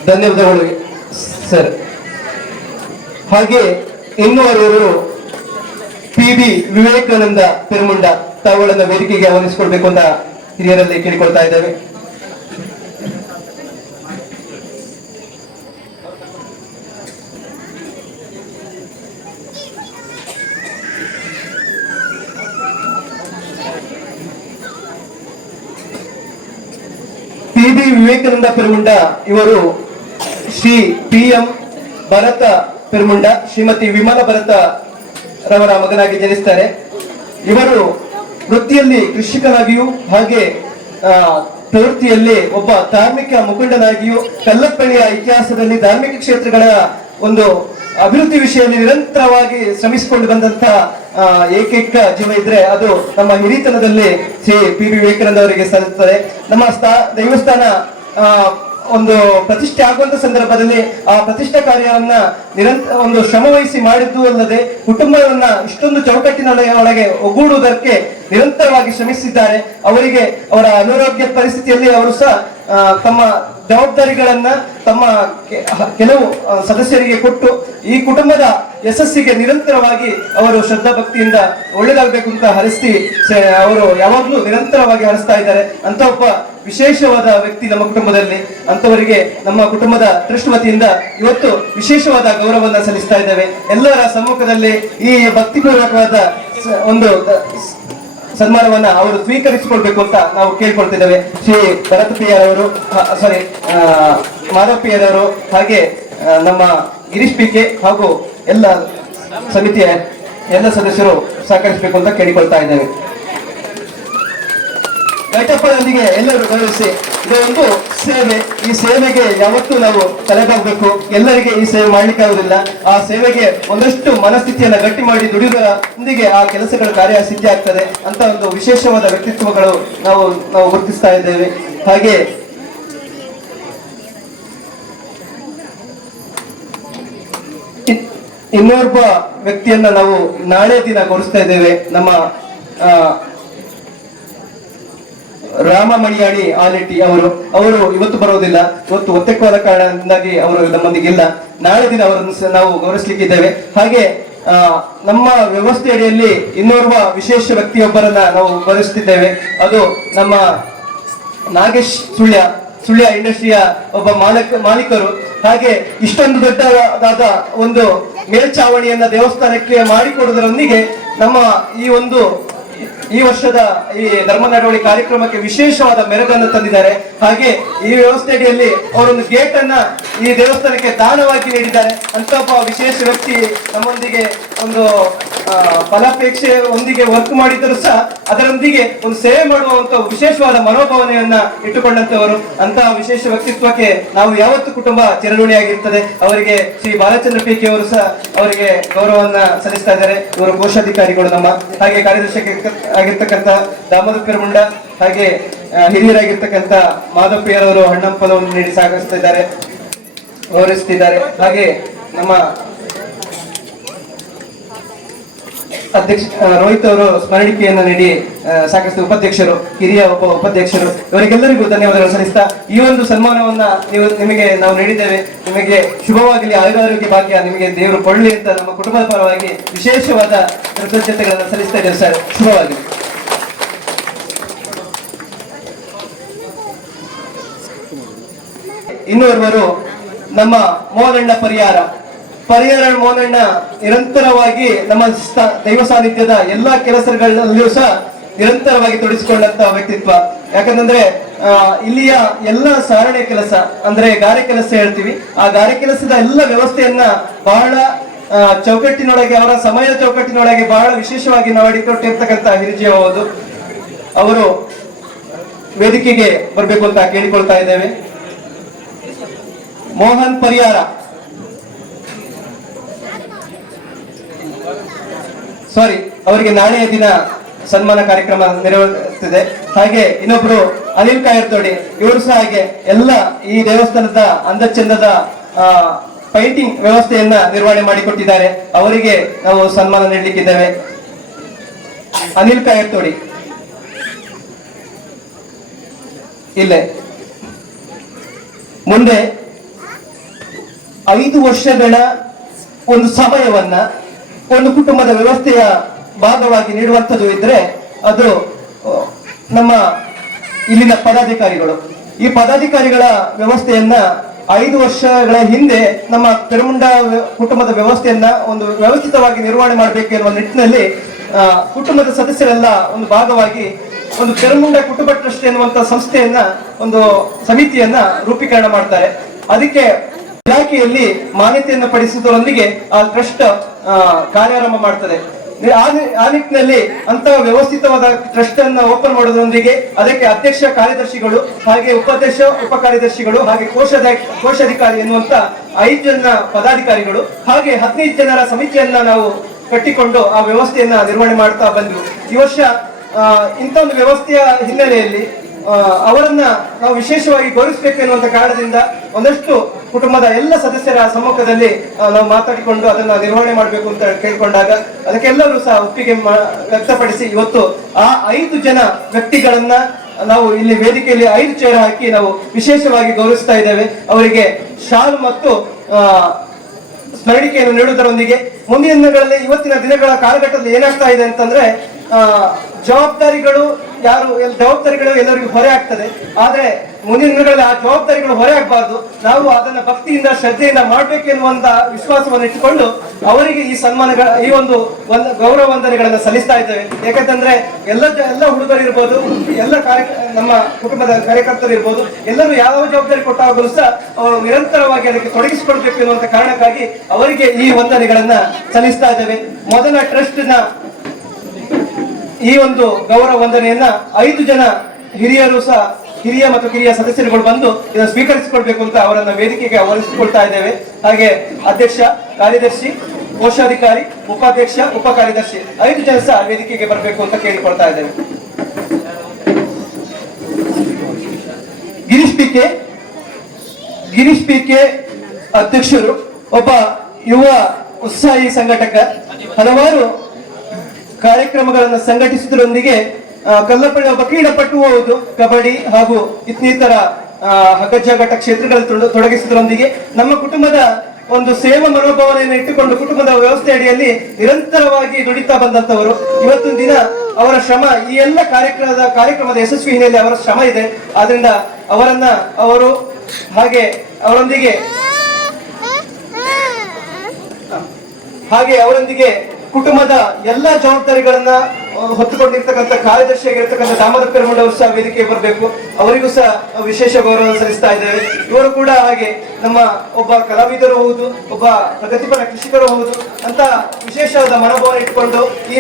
ಧನ್ಯವಾದಗಳು ಸರ್. ಹಾಗೆ ಇನ್ನುವರೆವರು PB ವಿವೇಕಾನಂದ ಪೆರುಮುಂಡ ತಾವುಗಳನ್ನ ವೇದಿಕೆಗೆ ಆಹ್ವಾನಿಸಿಕೊಳ್ಬೇಕು ಅಂತ ಹಿರಿಯರಲ್ಲಿ ಕೇಳಿಕೊಳ್ತಾ ಇದ್ದೇವೆ. PB ವಿವೇಕಾನಂದ ಪೆರುಮುಂಡ ಇವರು ಶ್ರೀ PM ಭರತ ಪೆರುಮುಂಡ, ಶ್ರೀಮತಿ ವಿಮಲ ಭರತ ರವರ ಮಗನಾಗಿ ಜನಿಸ್ತಾರೆ. ಇವರು ವೃತ್ತಿಯಲ್ಲಿ ಕೃಷಿಕನಾಗಿಯೂ ಹಾಗೆ ಪ್ರವೃತ್ತಿಯಲ್ಲಿ ಒಬ್ಬ ಧಾರ್ಮಿಕ ಮುಖಂಡನಾಗಿಯೂ ಕಲ್ಲಪ್ಪಣಿಯ ಇತಿಹಾಸದಲ್ಲಿ ಧಾರ್ಮಿಕ ಕ್ಷೇತ್ರಗಳ ಒಂದು ಅಭಿವೃದ್ಧಿ ವಿಷಯದಲ್ಲಿ ನಿರಂತರವಾಗಿ ಶ್ರಮಿಸಿಕೊಂಡು ಬಂದಂತ ಏಕೈಕ ಜೀವ ಇದ್ರೆ ಅದು ನಮ್ಮ ಹಿರಿತನದಲ್ಲಿ ಶ್ರೀ PB ವಿವೇಕಾನಂದ ಅವರಿಗೆ ಸಲ್ಲುತ್ತದೆ. ನಮ್ಮ ದೈವಸ್ಥಾನ ಒಂದು ಪ್ರತಿಷ್ಠೆ ಆಗುವಂತ ಸಂದರ್ಭದಲ್ಲಿ ಆ ಪ್ರತಿಷ್ಠಾ ಕಾರ್ಯವನ್ನ ಒಂದು ಶ್ರಮ ವಹಿಸಿ ಮಾಡಿದ್ದು ಅಲ್ಲದೆ ಕುಟುಂಬವನ್ನ ಇಷ್ಟೊಂದು ಚೌಕಟ್ಟಿನ ಒಳಗೆ ಒಗ್ಗೂಡುವುದಕ್ಕೆ ನಿರಂತರವಾಗಿ ಶ್ರಮಿಸಿದ್ದಾರೆ. ಅವರಿಗೆ ಅವರ ಅನಾರೋಗ್ಯ ಪರಿಸ್ಥಿತಿಯಲ್ಲಿ ಅವರು ಸಹ ತಮ್ಮ ಜವಾಬ್ದಾರಿಗಳನ್ನ ತಮ್ಮ ಕೆಲವು ಸದಸ್ಯರಿಗೆ ಕೊಟ್ಟು ಈ ಕುಟುಂಬದ ಯಶಸ್ಸಿಗೆ ನಿರಂತರವಾಗಿ ಅವರು ಶ್ರದ್ಧಾ ಭಕ್ತಿಯಿಂದ ಒಳ್ಳೆದಾಗಬೇಕು ಅಂತ ಹರಿಸಿ ಅವರು ಯಾವಾಗ್ಲೂ ನಿರಂತರವಾಗಿ ಹರಿಸ್ತಾ ಇದ್ದಾರೆ. ಅಂತ ಒಬ್ಬ ವಿಶೇಷವಾದ ವ್ಯಕ್ತಿ ನಮ್ಮ ಕುಟುಂಬದಲ್ಲಿ. ಅಂತವರಿಗೆ ನಮ್ಮ ಕುಟುಂಬದ ಟ್ರಸ್ಟ್ ವತಿಯಿಂದ ಇವತ್ತು ವಿಶೇಷವಾದ ಗೌರವವನ್ನು ಸಲ್ಲಿಸ್ತಾ ಇದ್ದೇವೆ. ಎಲ್ಲರ ಸಮ್ಮುಖದಲ್ಲಿ ಈ ಭಕ್ತಿಪೂರ್ವಕವಾದ ಒಂದು ಸನ್ಮಾನವನ್ನ ಅವರು ಸ್ವೀಕರಿಸಿಕೊಳ್ಬೇಕು ಅಂತ ನಾವು ಕೇಳ್ಕೊಳ್ತಿದ್ದೇವೆ. ಶ್ರೀ ಭರತ್ ಪಿಯರ್ ಅವರು ಮಾಧವ್ ಪಿಯರ್ ಅವರು ಹಾಗೆ ನಮ್ಮ ಗಿರೀಶ್ PK ಹಾಗೂ ಎಲ್ಲ ಸಮಿತಿಯ ಎಲ್ಲ ಸದಸ್ಯರು ಸಹಕರಿಸಬೇಕು ಅಂತ ಕೇಳಿಕೊಳ್ತಾ ಇದ್ದೇವೆ. ಕೈಟಪ್ಪಳೊಂದಿಗೆ ಎಲ್ಲರೂ ಗೌರವಿಸಿ ಇದು ಒಂದು ಸೇವೆ. ಈ ಸೇವೆಗೆ ಯಾವತ್ತೂ ನಾವು ತಲೆಬಾಗಬೇಕು. ಎಲ್ಲರಿಗೆ ಈ ಸೇವೆ ಮಾಡ್ಲಿಕ್ಕಾಗುವುದಿಲ್ಲ. ಆ ಸೇವೆಗೆ ಒಂದಷ್ಟು ಮನಸ್ಥಿತಿಯನ್ನ ಗಟ್ಟಿ ಮಾಡಿ ದುಡಿಯುವುದರೊಂದಿಗೆ ಆ ಕೆಲಸಗಳ ಕಾರ್ಯ ಸಿದ್ಧ ಆಗ್ತದೆ ಅಂತ ಒಂದು ವಿಶೇಷವಾದ ವ್ಯಕ್ತಿತ್ವಗಳು ನಾವು ಗುರುತಿಸ್ತಾ ಇದ್ದೇವೆ. ಹಾಗೆ ಇನ್ನೊಬ್ಬ ವ್ಯಕ್ತಿಯನ್ನ ನಾವು ನಾಳೆ ದಿನ ಗೌರವಿಸ್ತಾ ಇದ್ದೇವೆ. ನಮ್ಮ ರಾಮಮಣಿಯಾಣಿ ಆಲೆಟ್ಟಿ ಅವರು ಇವತ್ತು ಬರೋದಿಲ್ಲ. ಇವತ್ತು ಒತ್ತೆಕೋದ ಕಾರಣದಿಂದಾಗಿ ಅವರು ನಮ್ಮೊಂದಿಗೆ ಇಲ್ಲ. ನಾಳೆ ದಿನ ಅವರನ್ನು ನಾವು ಗೌರವಿಸಲಿಕ್ಕಿದ್ದೇವೆ. ಹಾಗೆ ನಮ್ಮ ವ್ಯವಸ್ಥೆ ಅಡಿಯಲ್ಲಿ ಇನ್ನೋರ್ವ ವಿಶೇಷ ವ್ಯಕ್ತಿಯೊಬ್ಬರನ್ನ ನಾವು ಗೌರವಿಸುತ್ತಿದ್ದೇವೆ. ಅದು ನಮ್ಮ ನಾಗೇಶ್ ಸುಳ್ಯ ಇಂಡಸ್ಟ್ರಿಯ ಒಬ್ಬ ಮಾಲೀಕರು. ಹಾಗೆ ಇಷ್ಟೊಂದು ದೊಡ್ಡದಾದ ಒಂದು ಮೇಲ್ಛಾವಣಿಯನ್ನ ದೇವಸ್ಥಾನಕ್ಕೆ ಮಾಡಿಕೊಡುವುದರೊಂದಿಗೆ ನಮ್ಮ ಈ ವರ್ಷದ ಈ ಧರ್ಮ ನಡವಳಿಕೆ ಕಾರ್ಯಕ್ರಮಕ್ಕೆ ವಿಶೇಷವಾದ ಮೆರುಗನ್ನು ತಂದಿದ್ದಾರೆ. ಹಾಗೆ ಈ ವ್ಯವಸ್ಥೆಯಲ್ಲಿ ಅವರೊಂದು ಗೇಟ್ ಅನ್ನ ಈ ದೇವಸ್ಥಾನಕ್ಕೆ ದಾನವಾಗಿ ನೀಡಿದ್ದಾರೆ. ಅಂತ ಒಬ್ಬ ವಿಶೇಷ ವ್ಯಕ್ತಿ ನಮ್ಮೊಂದಿಗೆ ಒಂದು ಫಲಾಪೇಕ್ಷೆ ಒಂದಿಗೆ ವರ್ಕ್ ಮಾಡಿದ್ದರೂ ಸಹ ಅದರೊಂದಿಗೆ ಒಂದು ಸೇವೆ ಮಾಡುವಂತ ವಿಶೇಷವಾದ ಮನೋಭಾವನೆಯನ್ನ ಇಟ್ಟುಕೊಂಡಂತವರು. ಅಂತಹ ವಿಶೇಷ ವ್ಯಕ್ತಿತ್ವಕ್ಕೆ ನಾವು ಯಾವತ್ತು ಕುಟುಂಬ ಚಿರಋಣಿಯಾಗಿರ್ತದೆ. ಅವರಿಗೆ ಶ್ರೀ ಬಾಲಚಂದ್ರ ಪಿ.ಕೆ ಅವರು ಸಹ ಅವರಿಗೆ ಗೌರವವನ್ನ ಸಲ್ಲಿಸ್ತಾ ಇದ್ದಾರೆ. ಇವರು ಕೋಶಾಧಿಕಾರಿಗಳು ನಮ್ಮ, ಹಾಗೆ ಕಾರ್ಯದರ್ಶಿ ಆಗಿರ್ತಕ್ಕಂಥ ದಾಮೋದರ ಪಿರಮುಂಡ, ಹಾಗೆ ಹಿರಿಯರಾಗಿರ್ತಕ್ಕಂಥ ಮಾಧವ ಪಿಯರವರು ಹಣ್ಣಂಪಲವನ್ನು ನೀಡಿ ಸಾಗಿಸ್ತಿದ್ದಾರೆ, ಗೌರವಿಸುತ್ತಿದ್ದಾರೆ. ಹಾಗೆ ನಮ್ಮ ಅಧ್ಯಕ್ಷ ರೋಹಿತ್ ಅವರು ಸ್ಮರಣಿಕೆಯನ್ನು ನೀಡಿ ಸಾಕಷ್ಟು ಉಪಾಧ್ಯಕ್ಷರು, ಹಿರಿಯ ಉಪಾಧ್ಯಕ್ಷರು, ಇವರಿಗೆಲ್ಲರಿಗೂ ಧನ್ಯವಾದಗಳು ಸಲ್ಲಿಸ್ತಾ ಈ ಒಂದು ಸನ್ಮಾನವನ್ನ ನಿಮಗೆ ನಾವು ನೀಡಿದ್ದೇವೆ. ನಿಮಗೆ ಶುಭವಾಗಲಿ, ಆಯುರಾರೋಗ್ಯ ಭಾಗ್ಯ ನಿಮಗೆ ದೇವರು ಕೊಳ್ಳಿ ಅಂತ ನಮ್ಮ ಕುಟುಂಬದ ಪರವಾಗಿ ವಿಶೇಷವಾದ ಕೃತಜ್ಞತೆಗಳನ್ನು ಸಲ್ಲಿಸ್ತಾ ಇದ್ದೇವೆ ಸರ್. ಶುಭವಾಗಲಿ. ಇನ್ನೋರ್ವರು ನಮ್ಮ ಮೋಹನಣ್ಣ ಪರಿಹಾರ ಮೋಹನಣ್ಣ ನಿರಂತರವಾಗಿ ನಮ್ಮ ದೈವ ಸಾನ್ನಿಧ್ಯದ ಎಲ್ಲಾ ಕೆಲಸಗಳಲ್ಲಿಯೂ ಸಹ ನಿರಂತರವಾಗಿ ತೊಡಗಿಸಿಕೊಂಡಂತ ವ್ಯಕ್ತಿತ್ವ. ಯಾಕಂದ್ರೆ ಇಲ್ಲಿಯ ಎಲ್ಲ ಸಾರಣೆ ಕೆಲಸ ಅಂದ್ರೆ ಗಾರೆ ಕೆಲಸ ಹೇಳ್ತೀವಿ, ಆ ಗಾರೆ ಕೆಲಸದ ಎಲ್ಲ ವ್ಯವಸ್ಥೆಯನ್ನ ಬಹಳ ಚೌಕಟ್ಟಿನೊಳಗೆ, ಅವರ ಸಮಯದ ಚೌಕಟ್ಟಿನೊಳಗೆ ಬಹಳ ವಿಶೇಷವಾಗಿ ಮಾಡಿಕೊಟ್ಟಿರ್ತಕ್ಕಂಥ ಹಿರಿಜೀವ ಹೌದು. ಅವರು ವೇದಿಕೆಗೆ ಬರಬೇಕು ಅಂತ ಕೇಳಿಕೊಳ್ತಾ ಇದ್ದೇವೆ. ಮೋಹನ್ ಪರಿಹಾರ, ಅವರಿಗೆ ನಾಳೆಯ ದಿನ ಸನ್ಮಾನ ಕಾರ್ಯಕ್ರಮ ನೆರವೇರುತ್ತಿದೆ. ಹಾಗೆ ಇನ್ನೊಬ್ರು ಅನಿಲ್ ಕಾಯರ್ತೋಡಿ, ಇವರು ಸಹ ಹಾಗೆ ಎಲ್ಲ ಈ ದೇವಸ್ಥಾನದ ಅಂದಚಂದದ ಪೈಂಟಿಂಗ್ ವ್ಯವಸ್ಥೆಯನ್ನ ನಿರ್ವಹಣೆ ಮಾಡಿಕೊಟ್ಟಿದ್ದಾರೆ. ಅವರಿಗೆ ನಾವು ಸನ್ಮಾನ ನೀಡಲಿಕ್ಕಿದ್ದೇವೆ. ಅನಿಲ್ ಕಾಯರ್ತೋಡಿ ಇಲ್ಲೇ. ಮುಂದೆ 5 ವರ್ಷಗಳ ಒಂದು ಸಮಯವನ್ನ ಒಂದು ಕುಟುಂಬದ ವ್ಯವಸ್ಥೆಯ ಭಾಗವಾಗಿ ನೀಡುವಂಥದ್ದು ಇದ್ರೆ ಅದು ನಮ್ಮ ಇಲ್ಲಿನ ಪದಾಧಿಕಾರಿಗಳು. ಈ ಪದಾಧಿಕಾರಿಗಳ ವ್ಯವಸ್ಥೆಯನ್ನ 5 ವರ್ಷಗಳ ಹಿಂದೆ ನಮ್ಮ ಪಿರಮುಂಡ ಕುಟುಂಬದ ವ್ಯವಸ್ಥೆಯನ್ನ ಒಂದು ವ್ಯವಸ್ಥಿತವಾಗಿ ನಿರ್ವಹಣೆ ಮಾಡಬೇಕು ಎನ್ನುವ ನಿಟ್ಟಿನಲ್ಲಿ ಕುಟುಂಬದ ಸದಸ್ಯರೆಲ್ಲ ಒಂದು ಭಾಗವಾಗಿ ಒಂದು ಪಿರಮುಂಡ ಕುಟುಂಬ ಟ್ರಸ್ಟ್ ಎನ್ನುವಂತ ಸಂಸ್ಥೆಯನ್ನ, ಒಂದು ಸಮಿತಿಯನ್ನ ರೂಪೀಕರಣ ಮಾಡ್ತಾರೆ. ಅದಕ್ಕೆ ಇಲಾಖೆಯಲ್ಲಿ ಮಾನ್ಯತೆಯನ್ನು ಪಡಿಸುವುದರೊಂದಿಗೆ ಆ ಟ್ರಸ್ಟ್ ಕಾರ್ಯಾರಂಭ ಮಾಡ್ತದೆ. ಆ ನಿಟ್ಟಿನಲ್ಲಿ ಅಂತಹ ವ್ಯವಸ್ಥಿತವಾದ ಟ್ರಸ್ಟ್ ಅನ್ನ ಓಪನ್ ಮಾಡೋದ್ರೊಂದಿಗೆ ಅದಕ್ಕೆ ಅಧ್ಯಕ್ಷ, ಕಾರ್ಯದರ್ಶಿಗಳು, ಹಾಗೆ ಉಪಾಧ್ಯಕ್ಷ, ಉಪ ಕಾರ್ಯದರ್ಶಿಗಳು, ಹಾಗೆ ಕೋಶಾಧಿಕಾರಿ ಎನ್ನುವಂತ 5 ಜನ ಪದಾಧಿಕಾರಿಗಳು, ಹಾಗೆ 15 ಜನರ ಸಮಿತಿಯನ್ನ ನಾವು ಕಟ್ಟಿಕೊಂಡು ಆ ವ್ಯವಸ್ಥೆಯನ್ನ ನಿರ್ವಹಣೆ ಮಾಡ್ತಾ ಬಂದ್ವಿ. ಈ ವರ್ಷ ಇಂಥ ಒಂದು ವ್ಯವಸ್ಥೆಯ ಹಿನ್ನೆಲೆಯಲ್ಲಿ ಅವರನ್ನ ನಾವು ವಿಶೇಷವಾಗಿ ಗೌರವಿಸಬೇಕು ಎನ್ನುವಂತ ಕಾರಣದಿಂದ ಒಂದಷ್ಟು ಕುಟುಂಬದ ಎಲ್ಲ ಸದಸ್ಯರ ಸಮ್ಮುಖದಲ್ಲಿ ನಾವು ಮಾತಾಡಿಕೊಂಡು ಅದನ್ನ ನಿರ್ವಹಣೆ ಮಾಡಬೇಕು ಅಂತ ಕೇಳ್ಕೊಂಡಾಗ ಅದಕ್ಕೆಲ್ಲರೂ ಸಹ ಒಪ್ಪಿಗೆ ವ್ಯಕ್ತಪಡಿಸಿ ಇವತ್ತು ಆ 5 ಜನ ವ್ಯಕ್ತಿಗಳನ್ನ ನಾವು ಇಲ್ಲಿ ವೇದಿಕೆಯಲ್ಲಿ 5 ಚೇರ್ ಹಾಕಿ ನಾವು ವಿಶೇಷವಾಗಿ ಗೌರವಿಸ್ತಾ ಇದ್ದೇವೆ. ಅವರಿಗೆ ಶಾಲು ಮತ್ತು ಸ್ಮರಣಿಕೆಯನ್ನು ನೀಡುವುದರೊಂದಿಗೆ ಮುಂದಿನ ದಿನಗಳಲ್ಲಿ, ಇವತ್ತಿನ ದಿನಗಳ ಕಾಲಘಟ್ಟದಲ್ಲಿ ಏನಾಗ್ತಾ ಇದೆ ಅಂತಂದ್ರೆ ಜವಾಬ್ದಾರಿಗಳು ಎಲ್ಲರಿಗೂ ಹೊರೆ ಆಗ್ತದೆ. ಆದ್ರೆ ಮುಂದಿನ ದಿನಗಳಲ್ಲಿ ಆ ಜವಾಬ್ದಾರಿಗಳು ಹೊರೆ ಆಗಬಾರ್ದು. ನಾವು ಅದನ್ನ ಭಕ್ತಿಯಿಂದ, ಶ್ರದ್ಧೆಯಿಂದ ಮಾಡ್ಬೇಕು ಎನ್ನುವಂತ ವಿಶ್ವಾಸವನ್ನು ಇಟ್ಟುಕೊಂಡು ಅವರಿಗೆ ಈ ಸನ್ಮಾನಗಳ, ಈ ಒಂದು ಗೌರವ ವಂದನೆಗಳನ್ನ ಸಲ್ಲಿಸ್ತಾ ಇದ್ದೇವೆ. ಯಾಕಂತಂದ್ರೆ ಎಲ್ಲ ಹುಡುಗರು ಇರ್ಬೋದು, ಎಲ್ಲ ನಮ್ಮ ಕುಟುಂಬದ ಕಾರ್ಯಕರ್ತರು ಇರ್ಬೋದು, ಎಲ್ಲರೂ ಯಾವ ಜವಾಬ್ದಾರಿ ಕೊಟ್ಟಾಗಲೂ ಸಹ ಅವರು ನಿರಂತರವಾಗಿ ಅದಕ್ಕೆ ತೊಡಗಿಸಿಕೊಳ್ಬೇಕು ಎನ್ನುವಂತ ಕಾರಣಕ್ಕಾಗಿ ಅವರಿಗೆ ಈ ವಂದನೆಗಳನ್ನ ಸಲ್ಲಿಸ್ತಾ ಇದ್ದೇವೆ. ಮೊದಲ ಟ್ರಸ್ಟ್ ನ ಈ ಒಂದು ಗೌರವ ವಂದನೆಯನ್ನ 5 ಜನ ಹಿರಿಯ ಮತ್ತು ಕಿರಿಯ ಸದಸ್ಯರುಗಳು ಬಂದು ಇದನ್ನು ಸ್ವೀಕರಿಸಿಕೊಳ್ಬೇಕು ಅಂತ ಅವರನ್ನ ವೇದಿಕೆಗೆ ಆಹ್ವಾನಿಸಿಕೊಳ್ತಾ ಇದ್ದೇವೆ. ಹಾಗೆ ಅಧ್ಯಕ್ಷ, ಕಾರ್ಯದರ್ಶಿ, ಕೋಶಾಧಿಕಾರಿ, ಉಪಾಧ್ಯಕ್ಷ, ಉಪ ಕಾರ್ಯದರ್ಶಿ 5 ಜನ ಸಹ ವೇದಿಕೆಗೆ ಬರಬೇಕು ಅಂತ ಕೇಳಿಕೊಳ್ತಾ ಇದ್ದೇವೆ. ಗಿರೀಶ್ ಪಿ.ಕೆ ಅಧ್ಯಕ್ಷರು, ಒಬ್ಬ ಯುವ ಉತ್ಸಾಹಿ ಸಂಘಟಕ, ಹಲವಾರು ಕಾರ್ಯಕ್ರಮಗಳನ್ನು ಸಂಘಟಿಸುವುದರೊಂದಿಗೆ ಕಲ್ಲಪ್ಪಳ್ಳಿ ಒಬ್ಬ ಕ್ರೀಡಾಪಟು ಹೌದು. ಕಬಡ್ಡಿ ಹಾಗೂ ಇನ್ನಿತರ ಹಗ್ಗಜಾಗಟ ಕ್ಷೇತ್ರಗಳಲ್ಲಿ ತೊಡಗಿಸುವುದರೊಂದಿಗೆ ನಮ್ಮ ಕುಟುಂಬದ ಒಂದು ಸೇವಾ ಮನೋಭಾವನೆಯನ್ನು ಇಟ್ಟುಕೊಂಡು ಕುಟುಂಬದ ವ್ಯವಸ್ಥೆ ಅಡಿಯಲ್ಲಿ ನಿರಂತರವಾಗಿ ದುಡಿತಾ ಬಂದಂತವರು. ಇವತ್ತಿನ ದಿನ ಅವರ ಶ್ರಮ, ಈ ಎಲ್ಲ ಕಾರ್ಯಕ್ರಮದ ಯಶಸ್ವಿ ಹಿನ್ನೆಲೆ ಅವರ ಶ್ರಮ ಇದೆ. ಆದ್ರಿಂದ ಅವರು ಹಾಗೆ ಅವರೊಂದಿಗೆ ಕುಟುಂಬದ ಎಲ್ಲಾ ಜವಾಬ್ದಾರಿಗಳನ್ನ ಹೊತ್ತುಕೊಂಡಿರ್ತಕ್ಕಂಥ ಕಾರ್ಯದರ್ಶಿಯಾಗಿರ್ತಕ್ಕಂಥ ದಾಮೋದರ ಪೆರ್ಮುಂಡ ಅವರು ಸಹ ವೇದಿಕೆ ಬರಬೇಕು. ಅವರಿಗೂ ಸಹ ವಿಶೇಷ ಗೌರವ ಸಲ್ಲಿಸ್ತಾ ಇದ್ದೇವೆ. ಇವರು ಕೂಡ ಹಾಗೆ ನಮ್ಮ ಒಬ್ಬ ಕಲಾವಿದರು ಹೌದು, ಒಬ್ಬ ಪ್ರಗತಿಪರ ಕೃಷಿಕರು ಹೌದು ಅಂತ ವಿಶೇಷವಾದ ಮನೋಭಾವನೆ ಇಟ್ಕೊಂಡು ಈ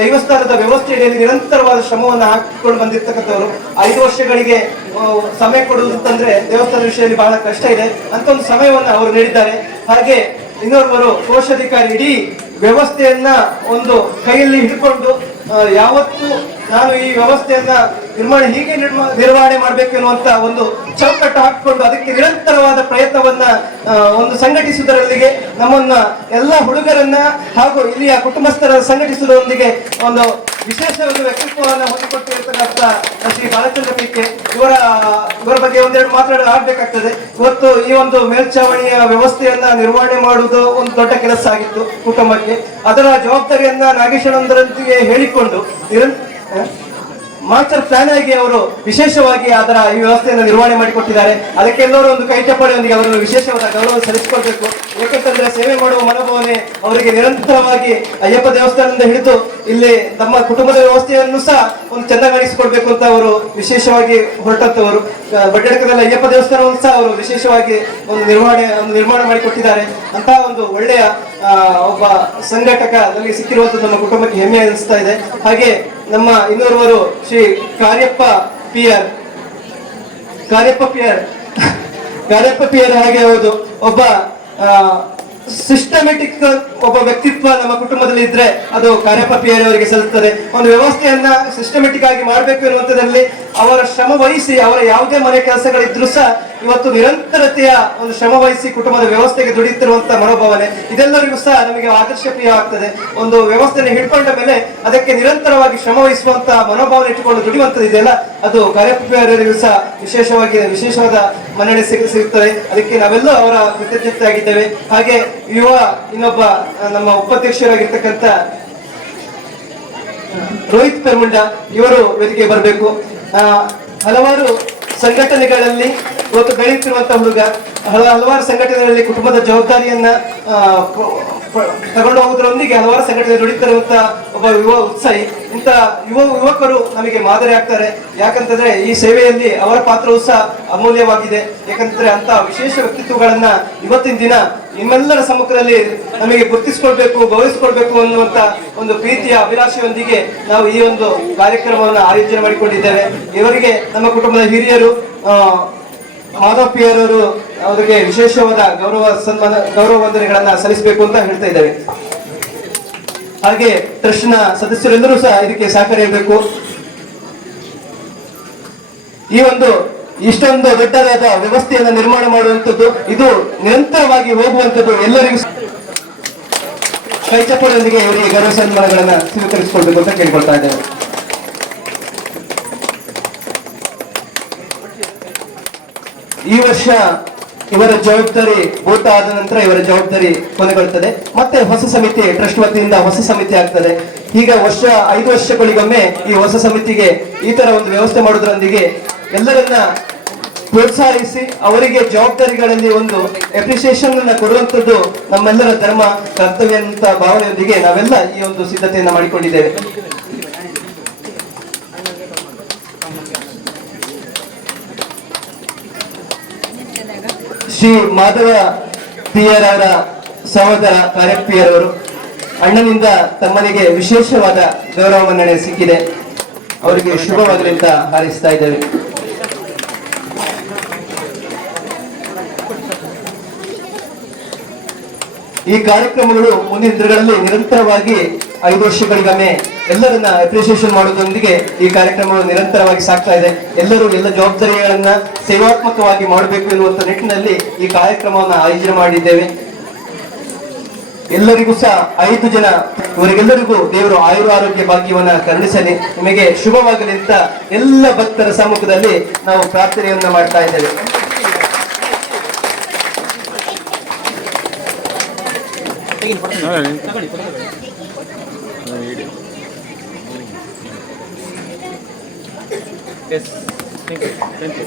ದೈವಸ್ಥಾನದ ವ್ಯವಸ್ಥೆಯಲ್ಲಿ ನಿರಂತರವಾದ ಶ್ರಮವನ್ನು ಹಾಕಿಕೊಂಡು ಬಂದಿರ್ತಕ್ಕಂಥವ್ರು. 5 ವರ್ಷಗಳಿಗೆ ಸಮಯ ಕೊಡುವುದಂತಂದ್ರೆ ದೇವಸ್ಥಾನ ವಿಷಯದಲ್ಲಿ ಬಹಳ ಕಷ್ಟ ಇದೆ ಅಂತ ಒಂದು ಸಮಯವನ್ನು ಅವರು ನೀಡಿದ್ದಾರೆ. ಹಾಗೆ ಇನ್ನೋರ್ವರು ಕೋಶಾಧಿಕಾರಿ ಇಡೀ ವ್ಯವಸ್ಥೆಯನ್ನ ಒಂದು ಕೈಯಲ್ಲಿ ಹಿಡ್ಕೊಂಡು ಯಾವತ್ತು ನಾನು ಈ ವ್ಯವಸ್ಥೆಯನ್ನ ನಿರ್ವಹಣೆ ಮಾಡಬೇಕು ಎನ್ನುವಂತ ಒಂದು ಚೌಕಟ್ಟು ಹಾಕಿಕೊಂಡು ಅದಕ್ಕೆ ನಿರಂತರವಾದ ಪ್ರಯತ್ನವನ್ನ ಒಂದು ಸಂಘಟಿಸುವುದರೊಂದಿಗೆ ನಮ್ಮನ್ನ ಎಲ್ಲ ಹುಡುಗರನ್ನ ಹಾಗೂ ಇಲ್ಲಿಯ ಕುಟುಂಬಸ್ಥರ ಸಂಘಟಿಸುವುದರೊಂದಿಗೆ ಒಂದು ವಿಶೇಷ ಒಂದು ವ್ಯಕ್ತಿತ್ವವನ್ನು ಹೊಂದಿಕೊಟ್ಟಿರ್ತಕ್ಕಂಥ ಶ್ರೀ ಬಾಲಚಂದ್ರ ಪಿಕೆ ಇವರ ಬಗ್ಗೆ ಒಂದೆರಡು ಆಡ್ಬೇಕಾಗ್ತದೆ. ಇವತ್ತು ಈ ಒಂದು ಮೇಲ್ಚಾವಣಿಯ ವ್ಯವಸ್ಥೆಯನ್ನ ನಿರ್ವಹಣೆ ಮಾಡುವುದು ಒಂದು ದೊಡ್ಡ ಕೆಲಸ ಆಗಿತ್ತು ಕುಟುಂಬಕ್ಕೆ. ಅದರ ಜವಾಬ್ದಾರಿಯನ್ನ ನಾಗೇಶ್ವರನೊಂದಿಗೆ ಹೇಳಿಕೊಂಡು ಮಾಸ್ಟರ್ ಪ್ಲಾನ್ ಆಗಿ ಅವರು ವಿಶೇಷವಾಗಿ ಅದರ ಈ ವ್ಯವಸ್ಥೆಯನ್ನು ನಿರ್ವಹಣೆ ಮಾಡಿಕೊಟ್ಟಿದ್ದಾರೆ. ಅದಕ್ಕೆಲ್ಲರೂ ಒಂದು ಕೈಚಪ್ಪಾಳೆಯೊಂದಿಗೆ ಅವರನ್ನು ವಿಶೇಷವಾದ ಗೌರವ ಸಲ್ಲಿಸಿಕೊಳ್ಬೇಕು. ಏಕೆಂತಂದ್ರೆ ಸೇವೆ ಮಾಡುವ ಮನೋಭಾವನೆ ಅವರಿಗೆ ನಿರಂತರವಾಗಿ ಅಯ್ಯಪ್ಪ ದೇವಸ್ಥಾನದಿಂದ ಹಿಡಿದು ಇಲ್ಲಿ ನಮ್ಮ ಕುಟುಂಬದ ವ್ಯವಸ್ಥೆಯನ್ನು ಸಹ ಒಂದು ಚೆಂದಗಾಣಿಸಿಕೊಳ್ಬೇಕು ಅಂತ ಅವರು ವಿಶೇಷವಾಗಿ ಹೊರಟಂತವರು. ಬಡ್ಡಡ್ಕದಲ್ಲಿ ಅಯ್ಯಪ್ಪ ದೇವಸ್ಥಾನವನ್ನು ಸಹ ಅವರು ವಿಶೇಷವಾಗಿ ಒಂದು ನಿರ್ಮಾಣ ಮಾಡಿಕೊಟ್ಟಿದ್ದಾರೆ. ಅಂತಹ ಒಂದು ಒಳ್ಳೆಯ ಒಬ್ಬ ಸಂಘಟಕ ನಮಗೆ ಸಿಕ್ಕಿರುವಂತದ್ದು ನಮ್ಮ ಕುಟುಂಬಕ್ಕೆ ಹೆಮ್ಮೆ ಅನಿಸ್ತಾ ಇದೆ. ಹಾಗೆ ನಮ್ಮ ಇನ್ನೋರ್ವರು ಶ್ರೀ ಕಾರ್ಯಪ್ಪ ಪಿಯರ್ ಹಾಗೆ ಹೌದು, ಒಬ್ಬ ಸಿಸ್ಟಮೆಟಿಕ್ ಒಬ್ಬ ವ್ಯಕ್ತಿತ್ವ ನಮ್ಮ ಕುಟುಂಬದಲ್ಲಿ ಇದ್ರೆ ಅದು ಕಾರ್ಯಪ್ಪ ಪಿಯರ್ ಅವರಿಗೆ ಸಲ್ಲುತ್ತದೆ. ಒಂದು ವ್ಯವಸ್ಥೆಯನ್ನ ಸಿಸ್ಟಮೆಟಿಕ್ ಆಗಿ ಮಾಡಬೇಕು ಎನ್ನುವಂಥದ್ರಲ್ಲಿ ಅವರ ಶ್ರಮ ವಹಿಸಿ ಅವರ ಯಾವುದೇ ಮನೆ ಕೆಲಸಗಳಿದ್ರು ಸಹ ಇವತ್ತು ನಿರಂತರತೆಯ ಒಂದು ಶ್ರಮ ವಹಿಸಿ ಕುಟುಂಬದ ವ್ಯವಸ್ಥೆಗೆ ದುಡಿಯುತ್ತಿರುವಂತಹ ಮನೋಭಾವನೆ ಇದೆಲ್ಲರಿಗೂ ಸಹ ನಮಗೆ ಆದರ್ಶಪ್ರಿಯ ಆಗ್ತದೆ. ಒಂದು ವ್ಯವಸ್ಥೆಯನ್ನು ಹಿಡ್ಕೊಂಡ ಮೇಲೆ ಅದಕ್ಕೆ ನಿರಂತರವಾಗಿ ಶ್ರಮ ವಹಿಸುವಂತಹ ಮನೋಭಾವನೆ ಇಟ್ಟುಕೊಂಡು ದುಡಿಯುವಂಥದ್ದು ಇದೆಯಲ್ಲ ಅದು ಕಾರ್ಯಪ್ರಿಯರಿಗೂ ಸಹ ವಿಶೇಷವಾದ ಮನ್ನಣೆ ಸಿಗುತ್ತದೆ. ಅದಕ್ಕೆ ನಾವೆಲ್ಲ ಅವರ ಕೃತಜ್ಞತೆ ಆಗಿದ್ದೇವೆ. ಹಾಗೆ ಇನ್ನೊಬ್ಬ ನಮ್ಮ ಉಪಾಧ್ಯಕ್ಷರಾಗಿರ್ತಕ್ಕಂಥ ರೋಹಿತ್ ಪೆರ್ಮುಂಡ ಇವರು ವೇದಿಕೆ ಬರಬೇಕು. ಹಲವಾರು ಸಂಘಟನೆಗಳಲ್ಲಿ ಇವತ್ತು ಬೆಳೆಯುತ್ತಿರುವಂತಹ ಹುಡುಗ, ಹಲವಾರು ಸಂಘಟನೆಗಳಲ್ಲಿ ಕುಟುಂಬದ ಜವಾಬ್ದಾರಿಯನ್ನ ತಗೊಂಡು ಹೋಗುವುದರೊಂದಿಗೆ ಹಲವಾರು ಸಂಘಟನೆ ದುಡಿತಿರುವಂತಹ ಒಬ್ಬ ಯುವ ಉತ್ಸಾಹಿ. ಇಂಥ ಯುವಕರು ನಮಗೆ ಮಾದರಿ ಆಗ್ತಾರೆ. ಯಾಕಂತಂದ್ರೆ ಈ ಸೇವೆಯಲ್ಲಿ ಅವರ ಪಾತ್ರವೂ ಸಹ ಅಮೂಲ್ಯವಾಗಿದೆ. ಯಾಕಂತಂದ್ರೆ ಅಂತ ವಿಶೇಷ ವ್ಯಕ್ತಿತ್ವಗಳನ್ನ ಇವತ್ತಿನ ದಿನ ನಿಮ್ಮೆಲ್ಲರ ಸಮ್ಮುಖದಲ್ಲಿ ನಮಗೆ ಗುರುತಿಸಿಕೊಳ್ಬೇಕು, ಗೌರವಿಸಿಕೊಳ್ಬೇಕು ಅನ್ನುವಂತ ಒಂದು ಪ್ರೀತಿಯ ಅಭಿಲಾಷೆಯೊಂದಿಗೆ ನಾವು ಈ ಒಂದು ಕಾರ್ಯಕ್ರಮವನ್ನು ಆಯೋಜನೆ ಮಾಡಿಕೊಂಡಿದ್ದೇವೆ. ಇವರಿಗೆ ನಮ್ಮ ಕುಟುಂಬದ ಹಿರಿಯರು ಮಾಧವ್ ಪಿಯರ್ ಅವರು ಅವರಿಗೆ ವಿಶೇಷವಾದ ಗೌರವ ವಂದನೆಗಳನ್ನ ಸಲ್ಲಿಸಬೇಕು ಅಂತ ಹೇಳ್ತಾ ಇದ್ದೇವೆ. ಹಾಗೆ ಟ್ರಸ್ಟ್ನ ಸದಸ್ಯರೆಲ್ಲರೂ ಸಹ ಇದಕ್ಕೆ ಸಹಕರಿಸಬೇಕು. ಇಷ್ಟೊಂದು ದೊಡ್ಡದಾದ ವ್ಯವಸ್ಥೆಯನ್ನು ನಿರ್ಮಾಣ ಮಾಡುವಂಥದ್ದು ಇದು ನಿರಂತರವಾಗಿ ಹೋಗುವಂಥದ್ದು ಎಲ್ಲರಿಗೂ ಕೈಚಪ್ಪಳೊಂದಿಗೆ ಇವರಿಗೆ ಗೌರವ ಸನ್ಮಾನಗಳನ್ನ ಸ್ವೀಕರಿಸಿಕೊಳ್ಬೇಕು ಅಂತ ಕೇಳಿಕೊಳ್ತಾ ಇದ್ದೇವೆ. ಈ ವರ್ಷ ಇವರ ಜವಾಬ್ದಾರಿ ಊಟ ಆದ ನಂತರ ಇವರ ಜವಾಬ್ದಾರಿ ಕೊನೆಗೊಳ್ಳುತ್ತದೆ. ಮತ್ತೆ ಹೊಸ ಸಮಿತಿ ಟ್ರಸ್ಟ್ ವತಿಯಿಂದ ಹೊಸ ಸಮಿತಿ ಆಗ್ತದೆ. ಈಗ 5 ವರ್ಷಗಳಿಗೊಮ್ಮೆ ಈ ಹೊಸ ಸಮಿತಿಗೆ ಈ ತರ ಒಂದು ವ್ಯವಸ್ಥೆ ಮಾಡೋದ್ರೊಂದಿಗೆ ಎಲ್ಲರನ್ನ ಪ್ರೋತ್ಸಾಹಿಸಿ ಅವರಿಗೆ ಜವಾಬ್ದಾರಿಗಳಲ್ಲಿ ಒಂದು ಅಪ್ರಿಸಿಯೇಷನ್ ಅನ್ನ ಕೊಡುವಂಥದ್ದು ನಮ್ಮೆಲ್ಲರ ಧರ್ಮ ಕರ್ತವ್ಯ ಅಂತ ಭಾವನೆಯೊಂದಿಗೆ ನಾವೆಲ್ಲ ಈ ಒಂದು ಸಿದ್ಧತೆಯನ್ನ ಮಾಡಿಕೊಂಡಿದ್ದೇವೆ. ಶ್ರೀ ಮಾಧವ ಪಿಯರ್ ಅವರ ಸಹೋದರ ಕಾರ್ಯಪ್ಪ ಪಿಯರ್ ಅವರು ಅಣ್ಣನಿಂದ ತಮ್ಮನಿಗೆ ವಿಶೇಷವಾದ ಗೌರವ ಮನ್ನಣೆ ಸಿಕ್ಕಿದೆ. ಅವರಿಗೆ ಶುಭವಾಗಲಿ ಅಂತ ಹಾರೈಸ್ತಾ ಇದ್ದೇವೆ. ಈ ಕಾರ್ಯಕ್ರಮಗಳು ಮುಂದಿನ ದಿನಗಳಲ್ಲಿ ನಿರಂತರವಾಗಿ 5 ವರ್ಷಗಳಿಗೊಮ್ಮೆ ಎಲ್ಲರನ್ನ ಅಪ್ರಿಸಿಯೇಷನ್ ಮಾಡೋದರೊಂದಿಗೆ ಈ ಕಾರ್ಯಕ್ರಮಗಳು ನಿರಂತರವಾಗಿ ಸಾಗ್ತಾ ಇದೆ. ಎಲ್ಲರೂ ಎಲ್ಲ ಜವಾಬ್ದಾರಿಗಳನ್ನ ಸೇವಾತ್ಮಕವಾಗಿ ಮಾಡಬೇಕು ಎನ್ನುವಂತ ನಿಟ್ಟಿನಲ್ಲಿ ಈ ಕಾರ್ಯಕ್ರಮವನ್ನು ಆಯೋಜನೆ ಮಾಡಿದ್ದೇವೆ. ಎಲ್ಲರಿಗೂ ಸಹ 5 ಜನ ಇವರಿಗೆಲ್ಲರಿಗೂ ದೇವರು ಆರೋಗ್ಯ ಭಾಗ್ಯವನ್ನ ಕರುಣಿಸಲಿ, ನಿಮಗೆ ಶುಭವಾಗಲಿ ಅಂತ ಎಲ್ಲ ಭಕ್ತರ ಸಮ್ಮುಖದಲ್ಲಿ ನಾವು ಪ್ರಾರ್ಥನೆಯನ್ನ ಮಾಡ್ತಾ ಇದ್ದೇವೆ. Yes, thank you.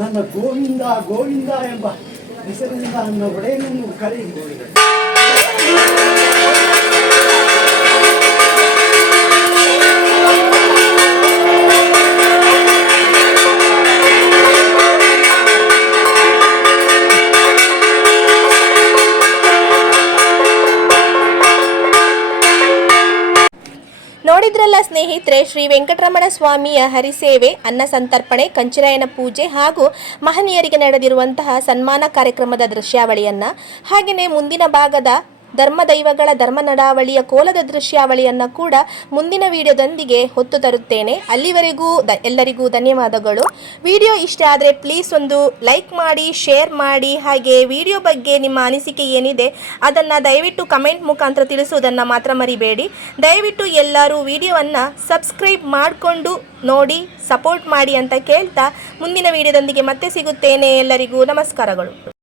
ನನ್ನ ಗೋವಿಂದ ಗೋವಿಂದ ಎಂಬ ಹೆಸರಿನಿಂದ ನನ್ನ ಒಡೆಯನನ್ನು ಕರೆಯಿರಿ. ನೋಡಿದ್ರಲ್ಲ ಸ್ನೇಹಿತರೆ, ಶ್ರೀ ವೆಂಕಟರಮಣ ಸ್ವಾಮಿಯ ಹರಿಸೇವೆ, ಅನ್ನ ಸಂತರ್ಪಣೆ, ಕಂಚಿರಾಯನ ಪೂಜೆ ಹಾಗೂ ಮಹನೀಯರಿಗೆ ನಡೆದಿರುವಂತಹ ಸನ್ಮಾನ ಕಾರ್ಯಕ್ರಮದ ದೃಶ್ಯಾವಳಿಯನ್ನು, ಹಾಗೆಯೇ ಮುಂದಿನ ಭಾಗದ ಧರ್ಮದೈವಗಳ ಧರ್ಮ ನಡಾವಳಿಯ ಕೋಲದ ದೃಶ್ಯಾವಳಿಯನ್ನು ಕೂಡ ಮುಂದಿನ ವಿಡಿಯೋದೊಂದಿಗೆ ಹೊತ್ತು ತರುತ್ತೇನೆ. ಅಲ್ಲಿವರೆಗೂ ಎಲ್ಲರಿಗೂ ಧನ್ಯವಾದಗಳು. ವಿಡಿಯೋ ಇಷ್ಟ ಆದರೆ ಪ್ಲೀಸ್ ಒಂದು ಲೈಕ್ ಮಾಡಿ, ಶೇರ್ ಮಾಡಿ, ಹಾಗೆ ವಿಡಿಯೋ ಬಗ್ಗೆ ನಿಮ್ಮ ಅನಿಸಿಕೆ ಏನಿದೆ ಅದನ್ನು ದಯವಿಟ್ಟು ಕಮೆಂಟ್ ಮುಖಾಂತರ ತಿಳಿಸುವುದನ್ನು ಮಾತ್ರ ಮರಿಬೇಡಿ. ದಯವಿಟ್ಟು ಎಲ್ಲರೂ ವಿಡಿಯೋವನ್ನು ಸಬ್ಸ್ಕ್ರೈಬ್ ಮಾಡಿಕೊಂಡು ನೋಡಿ, ಸಪೋರ್ಟ್ ಮಾಡಿ ಅಂತ ಕೇಳ್ತಾ ಮುಂದಿನ ವಿಡಿಯೋದೊಂದಿಗೆ ಮತ್ತೆ ಸಿಗುತ್ತೇನೆ. ಎಲ್ಲರಿಗೂ ನಮಸ್ಕಾರಗಳು.